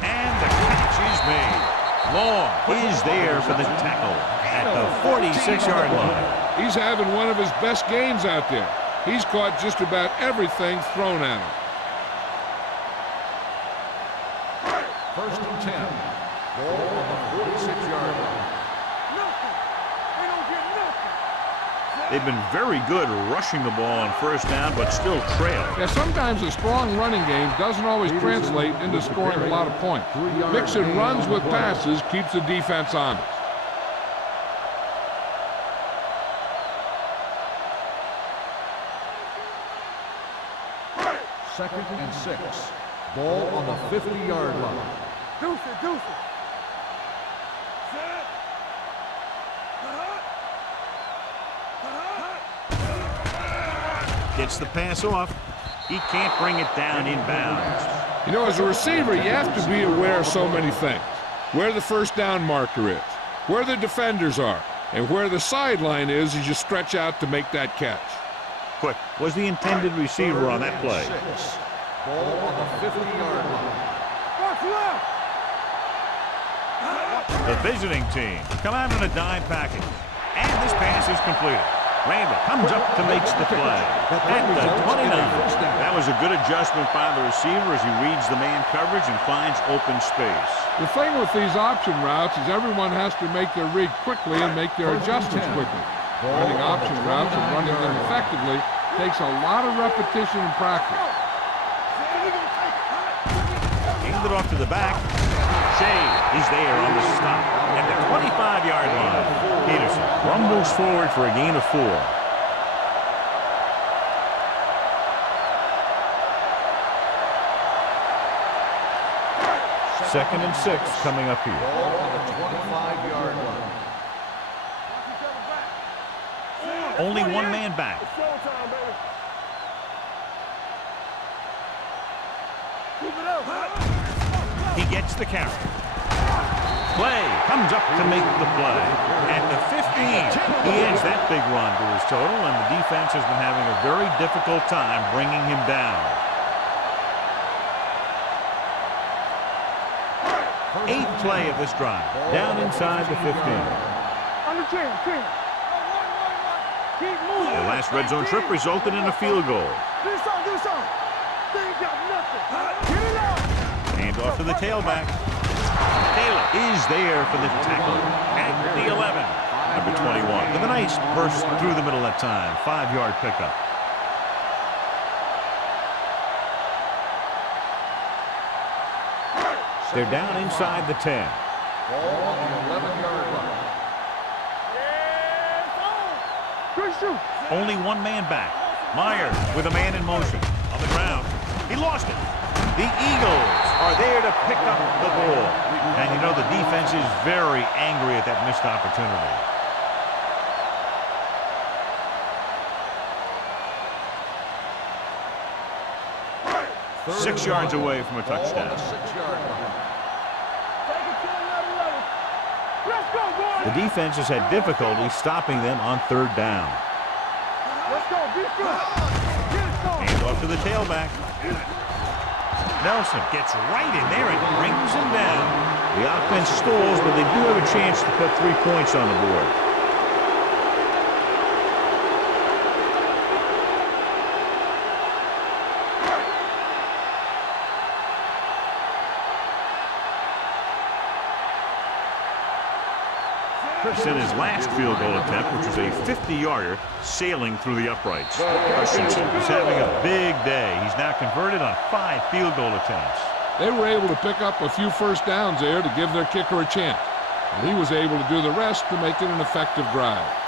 And the catch is made. Long is there for the tackle at the 46-yard line. He's having one of his best games out there. He's caught just about everything thrown at him. First and 10. Ball on the 46-yard line. Nothing. They don't get nothing. They've been very good rushing the ball on first down, but still trail. Yeah, sometimes a strong running game doesn't always translate into scoring a lot of points. Mixing runs with passes keeps the defense honest. Second and 6. Ball on the 50-yard line. Deuce it, deuce it. Gets the pass off. He can't bring it down inbounds. You know, as a receiver, you have to be aware of so many things. Where the first down marker is, where the defenders are, and where the sideline is as you stretch out to make that catch. Quick was the intended receiver on that play. 6. Ball on the 50-yard line. Watch left. The visiting team come out in a dime package. And this pass is completed. Randall comes up to make the play. At the 29. That was a good adjustment by the receiver as he reads the man coverage and finds open space. The thing with these option routes is everyone has to make their read quickly and make their adjustments quickly. Running option routes and running them effectively takes a lot of repetition and practice. Handed off to the back. Shea, he's there on the stop at the 25-yard line. Peterson rumbles forward for a gain of 4. Second and 6 coming up here. Ball on the 25-yard line. Only one man back. It's showtime, baby. Keep it up. He gets the carry. Clay comes up to make the play. At the 15, he adds that big run to his total, and the defense has been having a very difficult time bringing him down. 8th play of this drive, down inside the 15. Under 10. Keep moving. The last red zone trip resulted in a field goal. Do something. They ain't got nothing. Get it out. Hand off to the tailback. Taylor is there for the tackle at the 11. Number 21 with a nice burst through the middle that time. 5-yard pickup. They're down inside the 10. Ball on the 11-yard line. Good shoot. Only one man back. Myers with a man in motion. On the ground. He lost it. The Eagles are there to pick up the ball. And you know the defense is very angry at that missed opportunity. Third 6 yards away from a touchdown. Ball on the 6-yard line. Take it to another level. Let's go, boys. The defense has had difficulty stopping them on 3rd down. Let's go. Be good. Get it going. Hand off to the tailback. Nelson gets right in there and brings him down. The offense stalls, but they do have a chance to put 3 points on the board. In his last field goal attempt, which was a 50-yarder, sailing through the uprights. Christensen is having a big day. He's now converted on 5 field goal attempts. They were able to pick up a few first downs there to give their kicker a chance. And he was able to do the rest to make it an effective drive.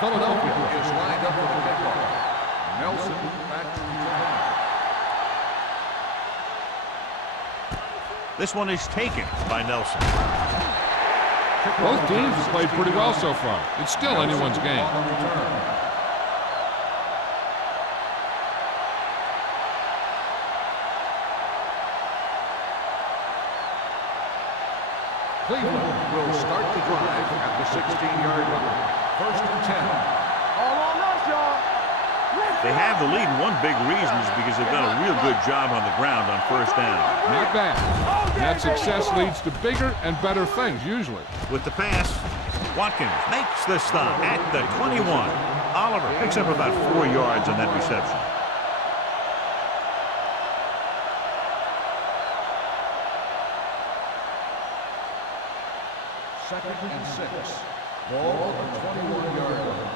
Philadelphia is lined up for the kickoff. Nelson back to return. This one is taken by Nelson. Both teams have played pretty well so far. It's still anyone's game. On the return. Cleveland will start the drive at the 16-yard line. 1st and 10. All on us, y'all. They have the lead, and one big reason is because they've done a real good job on the ground on 1st down. Not bad. And that success leads to bigger and better things, usually. With the pass, Watkins makes the stop at the 21. Oliver picks up about 4 yards on that reception. Second and 6. Ball on the 21-yard line.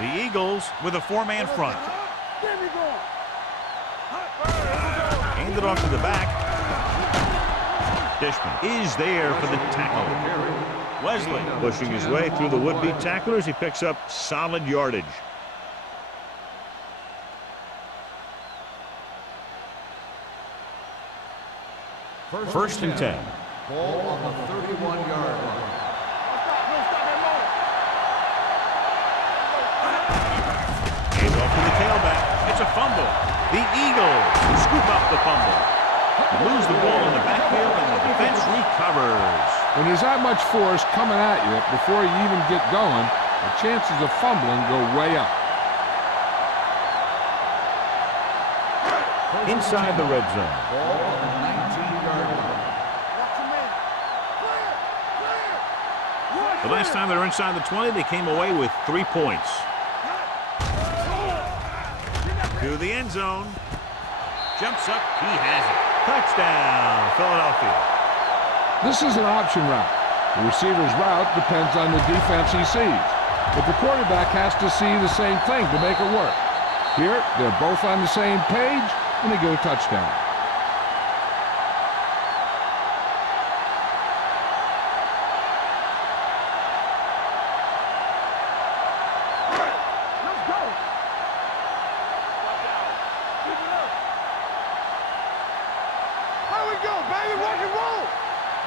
The Eagles with a 4-man front. There we go. Hand it off to the back. Dishman is there for the tackle. Wesley pushing his way through the would-be tacklers. He picks up solid yardage. First and 10. Ball on the 31-yard line. Hands off to the tailback. That's a fumble. The Eagles scoop up the fumble. Lose the ball in the backfield, and the defense recovers. When there's that much force coming at you before you even get going, the chances of fumbling go way up. Inside the red zone. Ball on the 19-yard line. The last time they were inside the 20, they came away with 3 points. To the end zone. Jumps up. He has it. Touchdown, Philadelphia. This is an option route. The receiver's route depends on the defense he sees. But the quarterback has to see the same thing to make it work. Here, they're both on the same page, and they get a touchdown.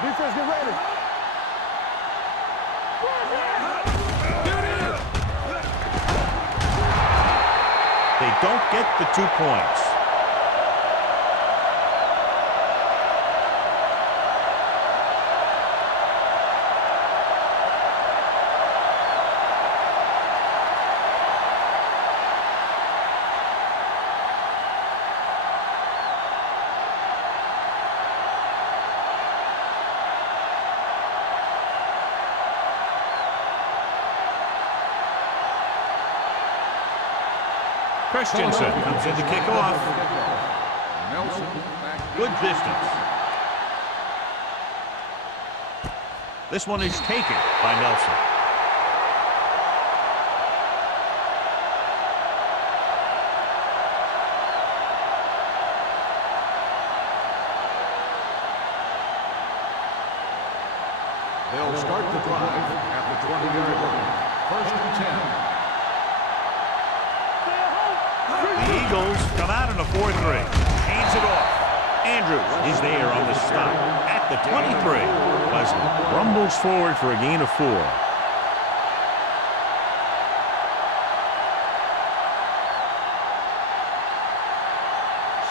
Defense, get ready. They don't get the 2 points. Christensen comes in to kick off. Nelson back. Good distance. This one is taken by Nelson. They'll start the drive at the 20-yard line. 1st and 10. The Eagles come out in a 4-3. Hands it off. Andrews is there on the stop at the 23. Leslie rumbles forward for a gain of 4.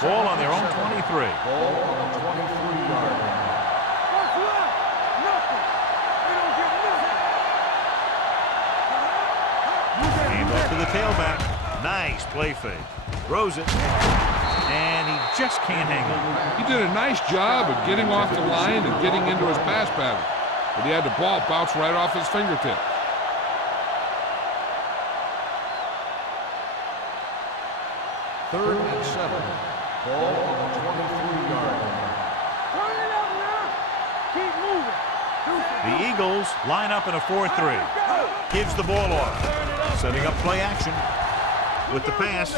Ball on their own 23. Ball on the 23-yard line. Hand off to the tailback. Nice play fake. Throws it. And he just can't hang on. He did a nice job of getting off the line and getting into his pass pattern. But he had the ball bounce right off his fingertips. Third and 7. Ball on the 23-yard line. Turn it up now. Keep moving. The Eagles line up in a 4-3. Gives the ball off. Setting up play action. With the pass.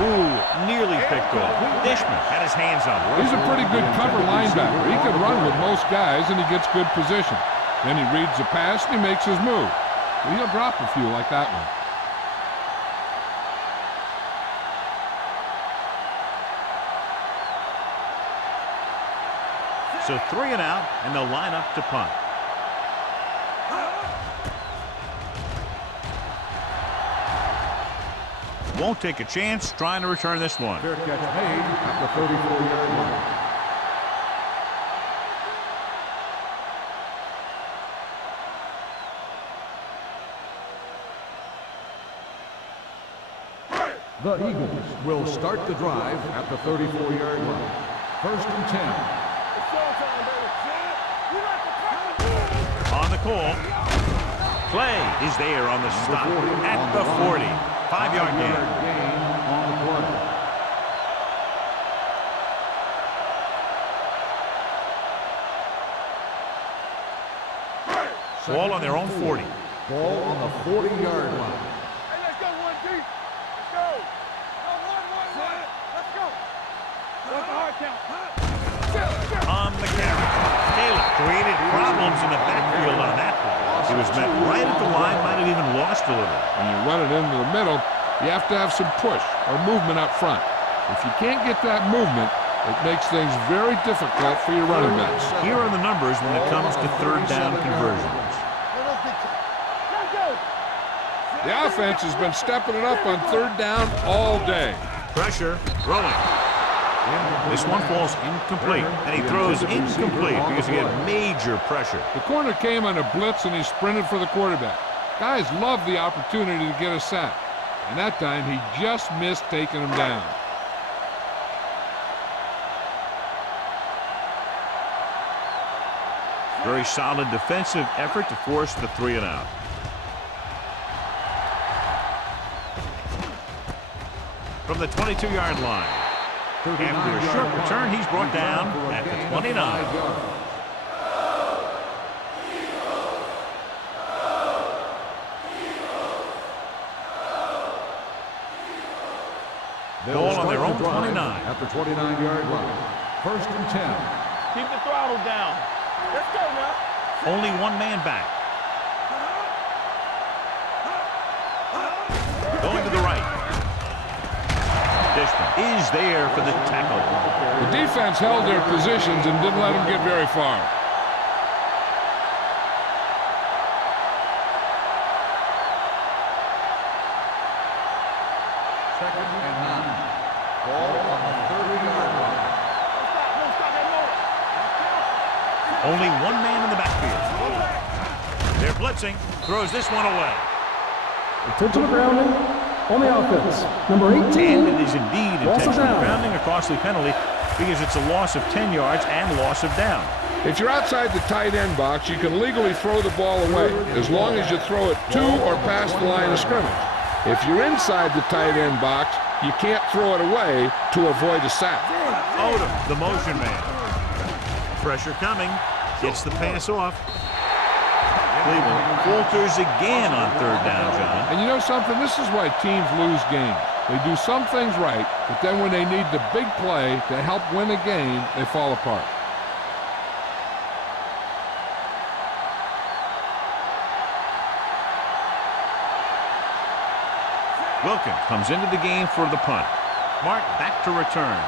Ooh, nearly picked off. Dishman had his hands on it. He's a pretty good cover linebacker. He can run with most guys, and he gets good position. Then he reads the pass, and he makes his move. But he'll drop a few like that one. So 3 and out, and they'll line up to punt. Won't take a chance trying to return this one. Fair catch made at the 34-yard line. The Eagles will start the drive at the 34-yard line. 1st and 10. On the call. Clay is there on the stop at the 40. 5-yard gain. Gain on the play. Ball on their own 40. Ball on the 40-yard line. Hey, let's go, 1 deep. Let's go. Go, 1. Let's go. What's the hard count? On the carry. Taylor created problems in the backfield on that play. He was met right at the line, might have even lost a little. When you run it into the middle, you have to have some push or movement up front. If you can't get that movement, it makes things very difficult for your running backs. Here are the numbers when it comes to 3rd down conversions. Let's go. The offense has been stepping it up on third down all day. Pressure, throwing. This one falls incomplete, and he throws incomplete because he had major pressure. The corner came on a blitz, and he sprinted for the quarterback. Guys love the opportunity to get a sack, and that time he just missed taking him down. Very solid defensive effort to force the 3-and-out. From the 22-yard line. After a short return, he's brought down at the 29. Ball on their own 29. At the 29-yard line. 1st and 10. Keep the throttle down. Let's go now. Only one man back. Going to the right. Dishman is there for the tackle. The defense held their positions and didn't let them get very far. Second and 9. Ball on the 30-yard line. Only one man in the backfield. They're blitzing. Throws this one away. Intentional grounding on the offense. Number 18. And it is indeed Loss of intentional down. grounding, a costly penalty because it's a loss of 10 yards and loss of down. If you're outside the tight end box, you can legally throw the ball away as long as you throw it to or past the line of scrimmage. If you're inside the tight end box, you can't throw it away to avoid a sack. Odom, the motion man. Pressure coming. Gets the pass off. Cleveland falters again on 3rd down, John. And you know something? This is why teams lose games. They do some things right, but then when they need the big play to help win a game, they fall apart. Wilkins comes into the game for the punt. Mark back to return.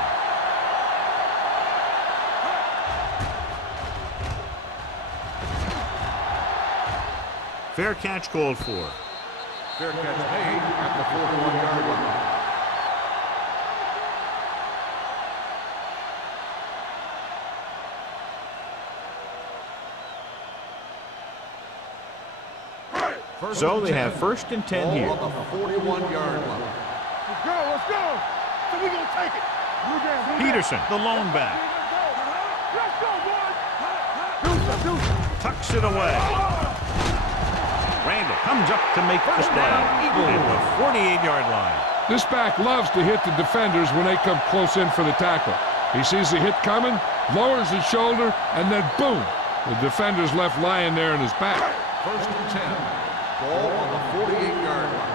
Fair catch called for. Fair catch made at the 41-yard line. So they have 1st and 10 here. Ball on the 41-yard line. Let's go, let's go. So we're going to take it. Blue down, blue down. Peterson, the lone back, Let's go, boys. Do something. tucks it away. Randall comes up to make the play at the 48-yard line. This back loves to hit the defenders when they come close in for the tackle. He sees the hit coming, lowers his shoulder, and then boom, the defender's left lying there in his back. 1st and 10. Ball on the 48-yard line.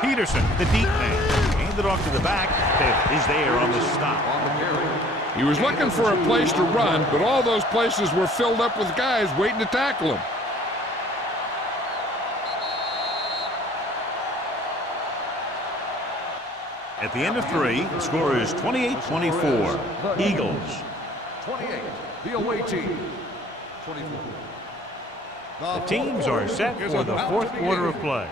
Peterson, the deep man, handed off to the back. Taylor is there on the stop. On the carry. He was looking for a place to run, but all those places were filled up with guys waiting to tackle him. At the end of 3, the score is 28-24. Eagles. 28. The away team. 24. The teams are set for the 4th quarter of play.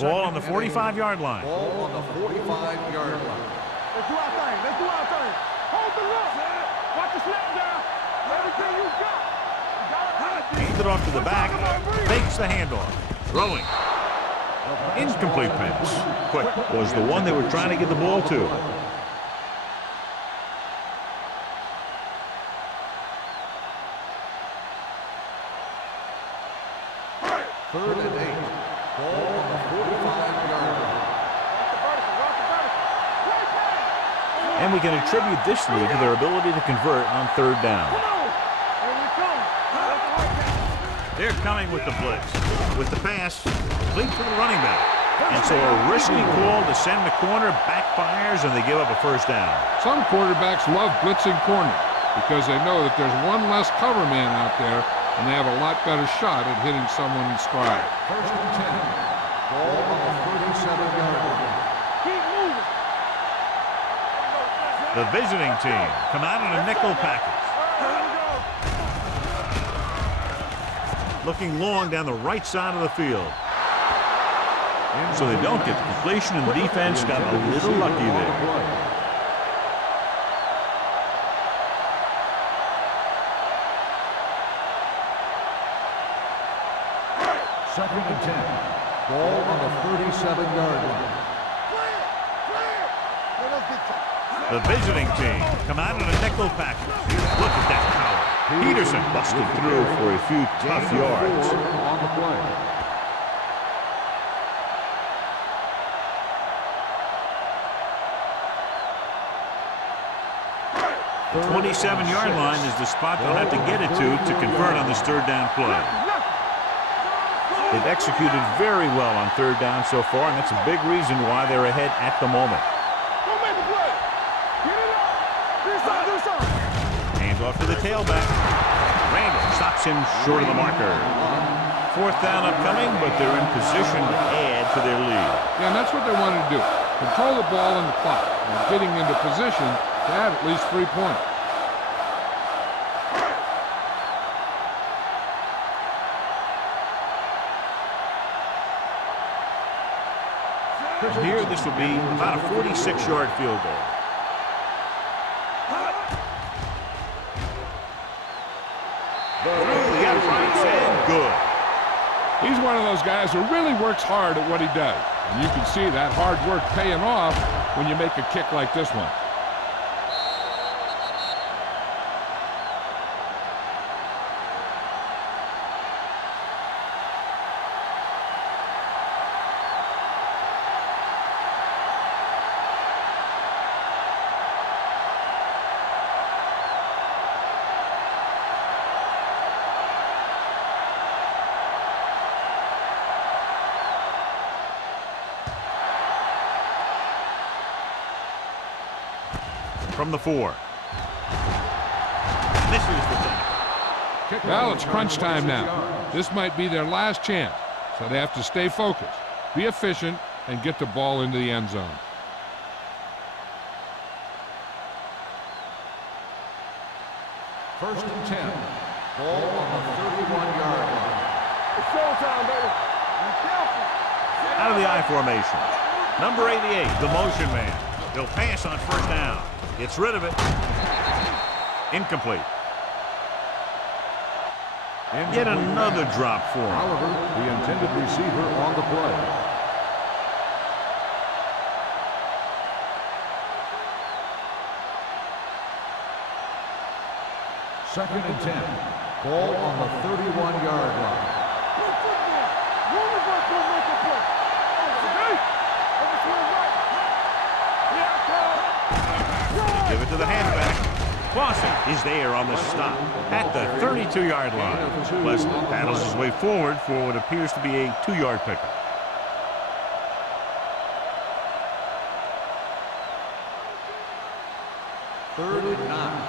Ball on the 45-yard line. Ball on the 45-yard line. Let's do our thing. Let's do our thing. Hold the look. Watch the snap down. Everything you got. Handed off to the back. Fakes the handoff. Throwing. Incomplete pass. Quick was the one they were trying to get the ball to. 3rd and 8. Ball on the 45-yard line. And we can attribute this lead to their ability to convert on 3rd down. They're coming with the blitz. With the pass, complete for the running back. And so a risky call to send the corner backfires, and they give up a 1st down. Some quarterbacks love blitzing corner because they know that there's one less cover man out there, and they have a lot better shot at hitting someone in stride. 1st and 10. Ball on the 37-yard line. Keep moving. The visiting team come out in a nickel package. looking long down the right side of the field. So they don't get the completion, and the defense got a little lucky there. Second and 10. Ball on the 37-yard line. The visiting team come out in a nickel package. Look at that power. Peterson busted through for a few tough yards. On the play. The 27-yard line is the spot they'll have to get it to convert on this third down play. They've executed very well on third down so far, and that's a big reason why they're ahead at the moment. Hands off to the tailback. Randall stops him short of the marker. Fourth down upcoming, but they're in position to add to their lead. Yeah, and that's what they wanted to do. Control the ball and the clock, and getting into position to add at least 3 points. Here, this will be about a 46-yard field goal. Through the uprights and good. He's one of those guys who really works hard at what he does. And you can see that hard work paying off when you make a kick like this one. From the 4. Misses the tackle. Well, it's crunch time now. This might be their last chance, so they have to stay focused, be efficient, and get the ball into the end zone. First and 10. Ball on the 31-yard line. It's showtime, baby. Be careful. Out of the I formation. Number 88, the motion man. He'll pass on first down. Gets rid of it. Incomplete. Yet another drop for him. However, the intended receiver on the play. Second and 10. Ball on the 31-yard line. Give it to the halfback. Clausen is there on the stop at the 32-yard line. Pleasant battles his way forward for what appears to be a 2-yard pickup. Third and 9.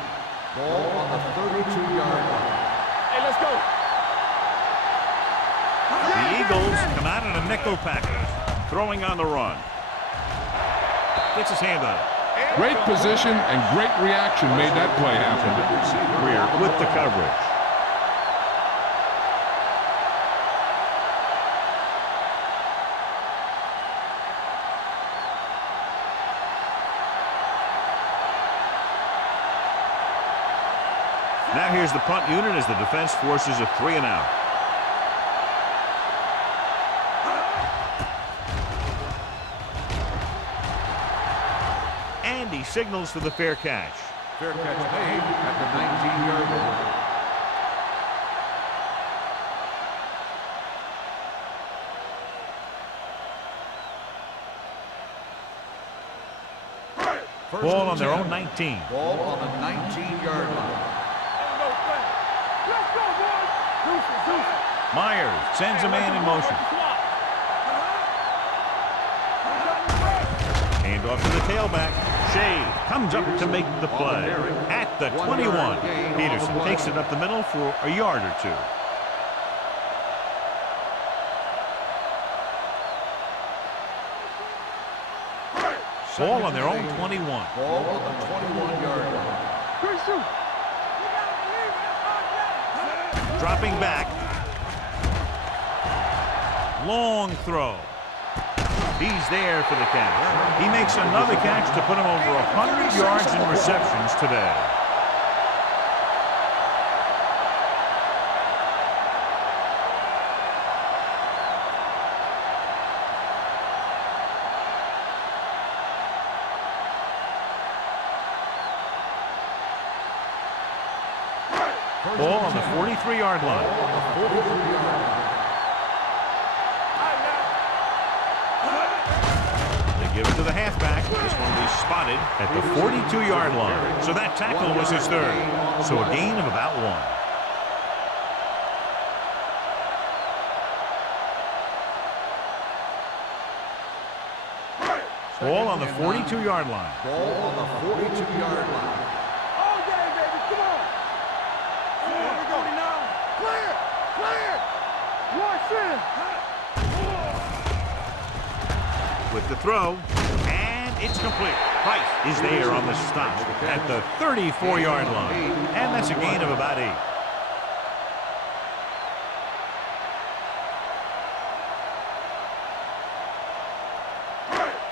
Ball on the 32-yard line. Hey, let's go. The Eagles come out in a nickel package, throwing on the run. Gets his hand on it. Great position and great reaction made that play happen. Greer with the coverage. Now here's the punt unit as the defense forces a 3-and-out. And he signals for the fair catch. Fair catch made at the 19-yard line. Ball on their own 19. Ball on the 19-yard line. Let's go, boys. Myers sends a man in motion. Hand off to the tailback. Shea comes up to make the play at the 21. Peterson takes it up the middle for a yard or two. Ball on their own 21. Ball on the 21-yard line. Dropping back. Long throw. He's there for the catch. He makes another catch to put him over 100 yards in receptions today. Ball on the 43-yard line. They give it to the halfback. This one will be spotted at the 42-yard line. So that tackle was his third. So a gain of about 1. Ball on the 42-yard line. Ball on the 42-yard line. All day, baby. Come on. Here we go. Clear. Clear. Watch in. With the throw, and it's complete. Price is there on the stop at the 34-yard line. And that's a gain of about 8.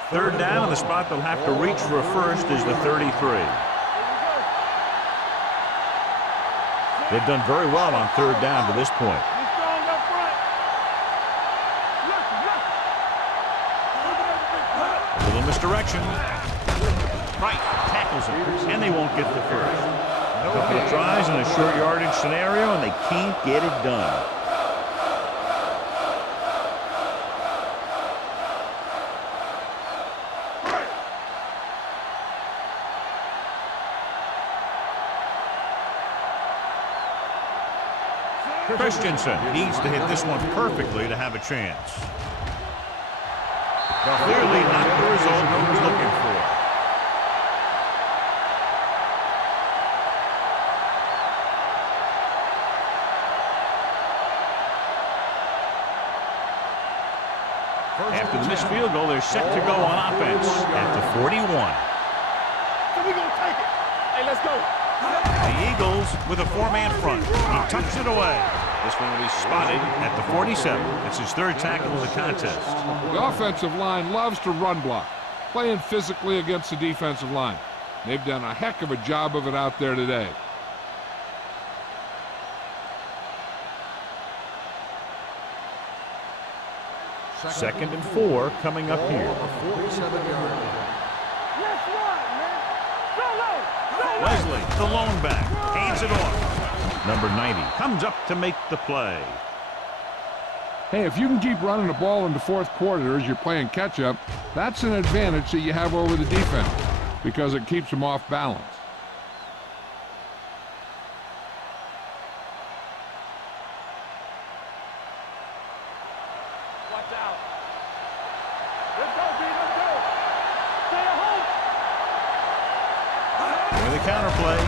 Third down, and the spot they'll have to reach for a first is the 33. They've done very well on third down to this point. He's strong up front. A little misdirection. Price tackles him, and they won't get the first. A couple of tries in a short yardage scenario, and they can't get it done. Christensen needs to hit this one perfectly to have a chance. Clearly not the result he was looking for. After the missed field goal, they're set to go on offense at the 41. So we're going to take it. Hey, let's go. The Eagles with a 4-man front. He tucks it away. This one will be spotted at the 47. It's his third tackle of the contest. The offensive line loves to run block, playing physically against the defensive line. They've done a heck of a job of it out there today. Second and 4 coming up here. 47-yard line. Let's run, man. Go low. Wesley, the lone back, hands it off. Number 90 comes up to make the play. Hey, if you can keep running the ball in the fourth quarter as you're playing catch-up, that's an advantage that you have over the defense because it keeps them off balance. Watch out. Let's go, B. Let's go. Stay at home. With a counterplay.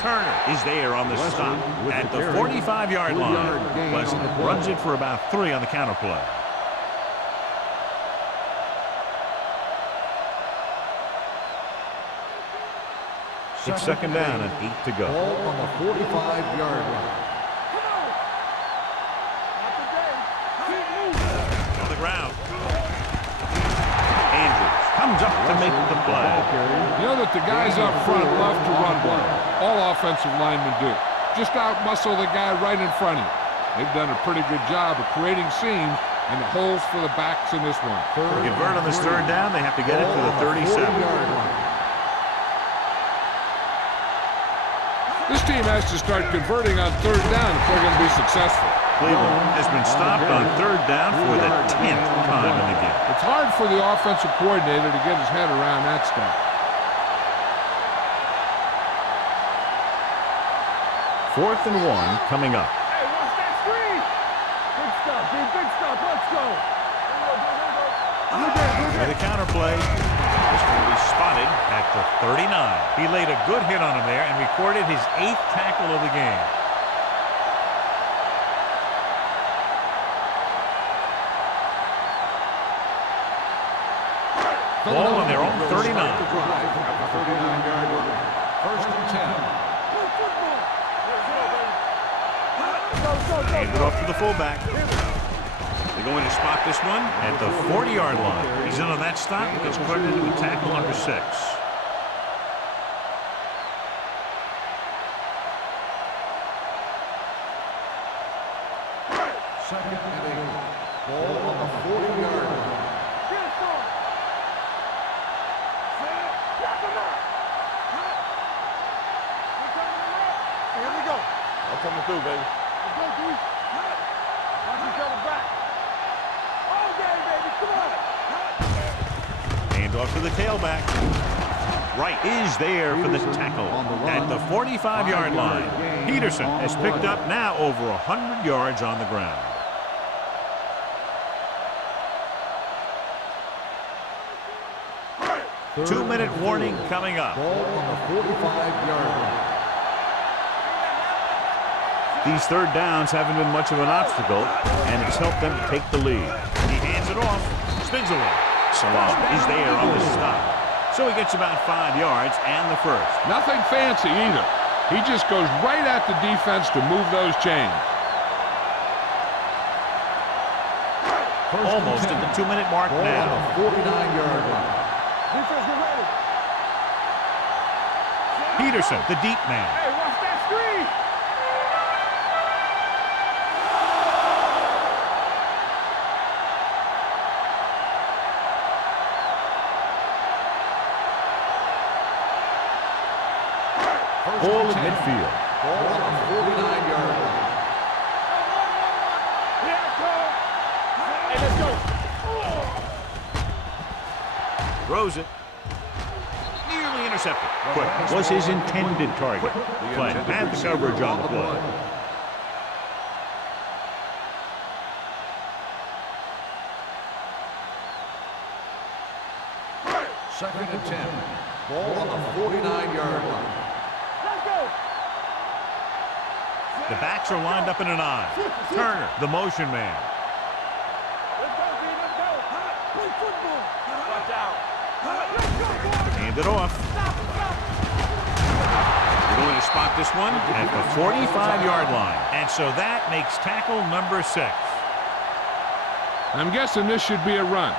Turner is there on the stop at the 45-yard line. Wesley runs it for about 3 on the counterplay. It's second down and 8 to go. Ball on the 45-yard line. Not today. Keep moving. On the ground. Andrews comes up to make the play. You know that the guys up front love to run block. All offensive linemen do. Just out-muscle the guy right in front of you. They've done a pretty good job of creating seams and the holes for the backs in this one. To convert on this third down, they have to get it to the 37. This team has to start converting on third down if they're going to be successful. Cleveland has been stopped on third down for the 10th time in the game. It's hard for the offensive coordinator to get his head around that stuff. Fourth and 1 coming up. Hey, watch that screen. Big stuff, B. Big stuff. Let's go. With a counterplay. This one will be spotted at the 39. He laid a good hit on him there and recorded his 8th tackle of the game. Ball on their own 39. At the 39-yard line. First and 10. Andrews Hand it off to the fullback. They're going to spot this one at the 40-yard line. He's in on that stop. Gets credited with tackle number 6. Second and 8. Ball on the 40-yard line. Here we go. I'm coming through, baby. Let's go, D. Watch each other back. All game, baby. Come on. Hand off to the tailback. Wright is there for the tackle at the 45-yard line. Peterson has picked up now over 100 yards on the ground. Two-minute warning coming up. Ball on the 45-yard line. These third downs haven't been much of an obstacle, and it's helped them to take the lead. He hands it off, spins away. Salam is there on the stop. So he gets about 5 yards and the first. Nothing fancy either. He just goes right at the defense to move those chains. Almost at the 2-minute mark Ball now. on the 49-yard line. Defense, get ready. Peterson, the deep man. Hey, watch that screen. Ball at midfield. Ball on the 49-yard line. Yeah, come. Hey, let's go. Throws it. Nearly intercepted. But was his intended target. But had the coverage on the play. Second and 10. Ball on the 49-yard line. Let's go. The backs are lined up in an I. Turner, the motion man. Let's go, D. Let's go. Play football. Watch out. Let's go, boys. Hand it off. We're going to spot this one at the 45-yard line. And so that makes tackle number 6. I'm guessing this should be a run.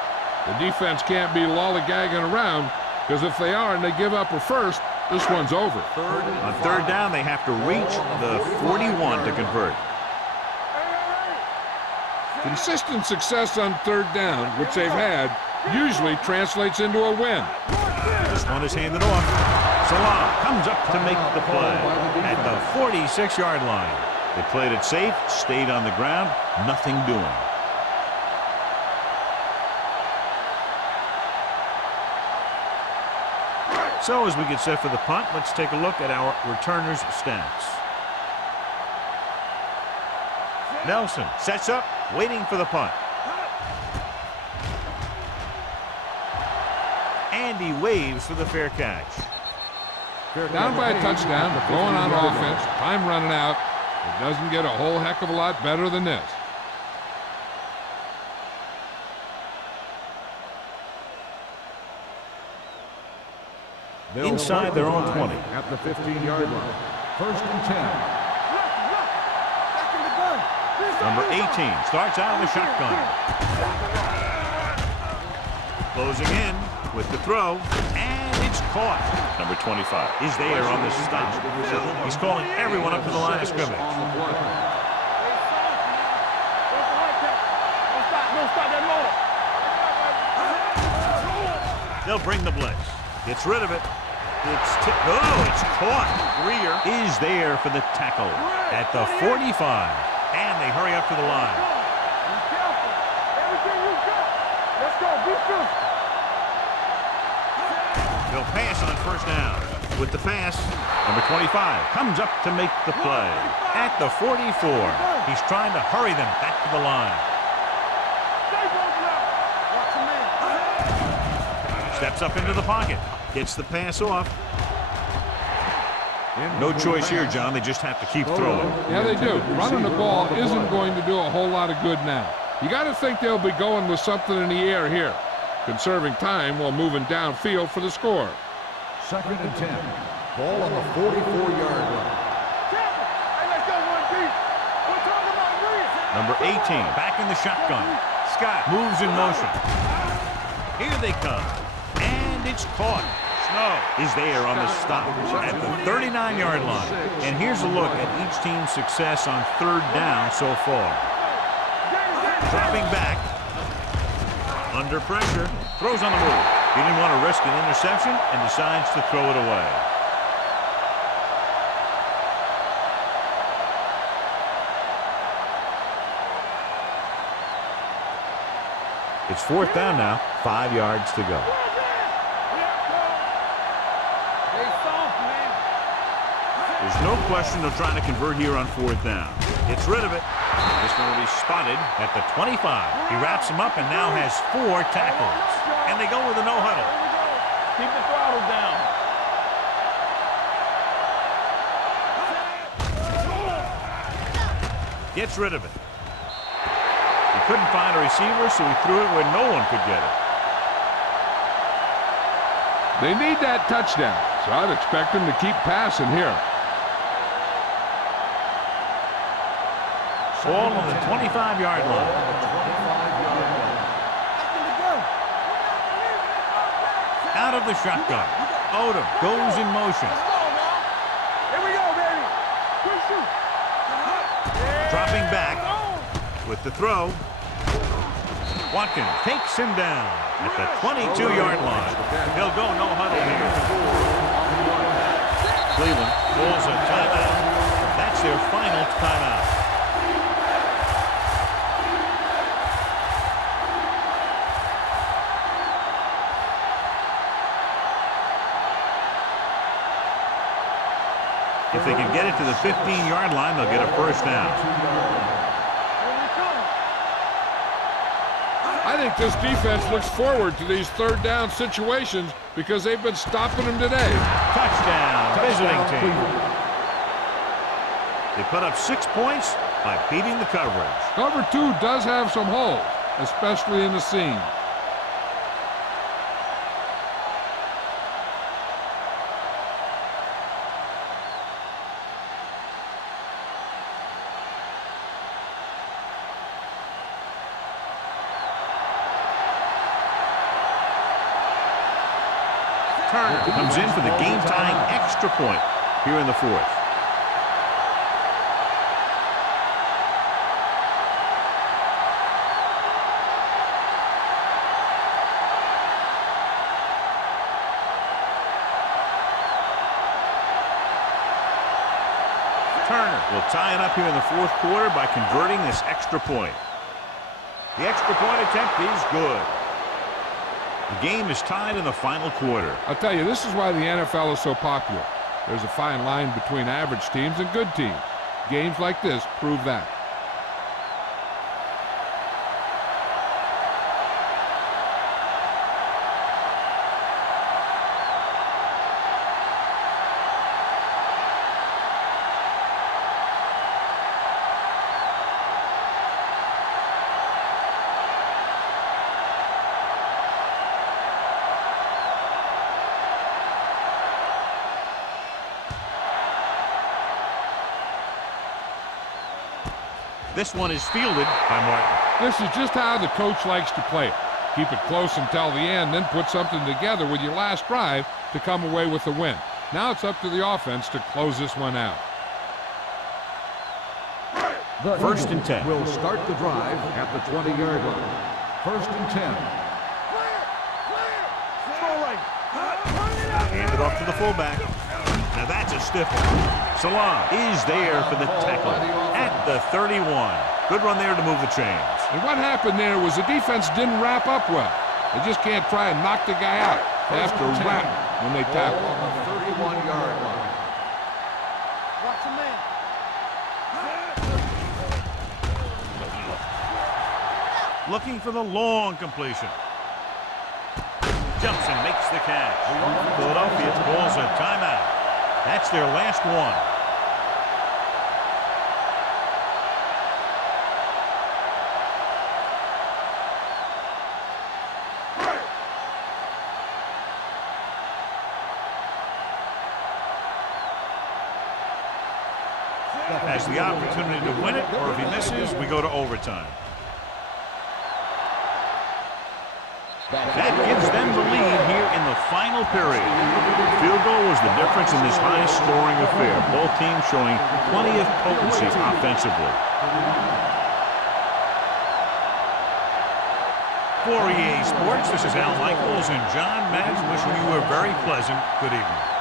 The defense can't be lollygagging around, because if they are and they give up a first, this one's over. On third down, they have to reach the 41 to convert. Consistent success on third down, which they've had, usually translates into a win. This one is handed off. Salam comes up to make the play at the 46-yard line. They played it safe, stayed on the ground, nothing doing. So as we get set for the punt, let's take a look at our returners' stats. Nelson sets up, waiting for the punt. And he waves for the fair catch. Down by a touchdown, going on offense, time running out. It doesn't get a whole heck of a lot better than this. Inside their own 20. At the 15-yard line. First and 10. Back in the gun. Number 18 starts out in the shotgun. Closing in with the throw, and it's caught. Number 25 is there on the stop. He's calling everyone up to the line of scrimmage. They'll bring the blitz. Gets rid of it. It's caught. Greer is there for the tackle at the 45, and they hurry up to the line. Be careful. Everything you got. Let's go. Be careful. They'll pass on first down. With the pass, number 25 comes up to make the play at the 44. He's trying to hurry them back to the line. Stay both left. Watch the man. Steps up into the pocket. Gets the pass off. No choice here, John. They just have to keep throwing. Yeah, they do. Running the ball isn't going to do a whole lot of good now. You got to think they'll be going with something in the air here, conserving time while moving downfield for the score. Second and 10. Ball on the 44-yard line. Careful. Hey, let's go, 1D. We're talking about Greer. Number 18 back in the shotgun. Scott moves in motion. Here they come. And it's caught. Snow is there on the stop at the 39-yard line. And here's a look at each team's success on third down so far. Dropping back. Under pressure. Throws on the move. He didn't want to risk an interception and decides to throw it away. It's fourth down now, 5 yards to go. There's no question they're trying to convert here on fourth down. Gets rid of it. This one will be spotted at the 25. He wraps him up and now has 4 tackles. And they go with a no huddle. Keep the throttle down. Gets rid of it. He couldn't find a receiver, so he threw it where no one could get it. They need that touchdown, so I'd expect them to keep passing here. Ball on the 25-yard line. Out of the shotgun. Odom goes in motion. Here we go, baby. Quick shoot. Dropping back with the throw. Watkins takes him down at the 22-yard line. He'll go no huddle here. Cleveland pulls a timeout. That's their final timeout. If they can get it to the 15-yard line, they'll get a first down. I think this defense looks forward to these third down situations because they've been stopping them today. Touchdown, visiting team. They put up 6 points by beating the coverage. Cover 2 does have some holes, especially in the seam. Turner comes in for the game-tying extra point here in the fourth. Turner will tie it up here in the fourth quarter by converting this extra point. The extra point attempt is good. The game is tied in the final quarter. I'll tell you, this is why the NFL is so popular. There's a fine line between average teams and good teams. Games like this prove that. This one is fielded by Martin. This is just how the coach likes to play it. Keep it close until the end, then put something together with your last drive to come away with the win. Now it's up to the offense to close this one out. The First and Eagles 10. will start the drive at the 20-yard line. First and 10. Hand it off to the fullback. Now that's a stiff one. Salam is there for the tackle at the 31. Good run there to move the chains. And what happened there was the defense didn't wrap up well. They just can't try and knock the guy out. They have to wrap when they tackle. On the 31-yard line. Watch him, man. Looking for the long completion. Jumps and makes the catch. Philadelphia calls a timeout. That's their last one. has the opportunity to win it, or if he misses, we go to overtime. That gives them the lead here in the final period. Field goal was the difference in this high-scoring affair. Both teams showing plenty of potency offensively. For EA Sports, this is Al Michaels and John Madden wishing you a very pleasant good evening.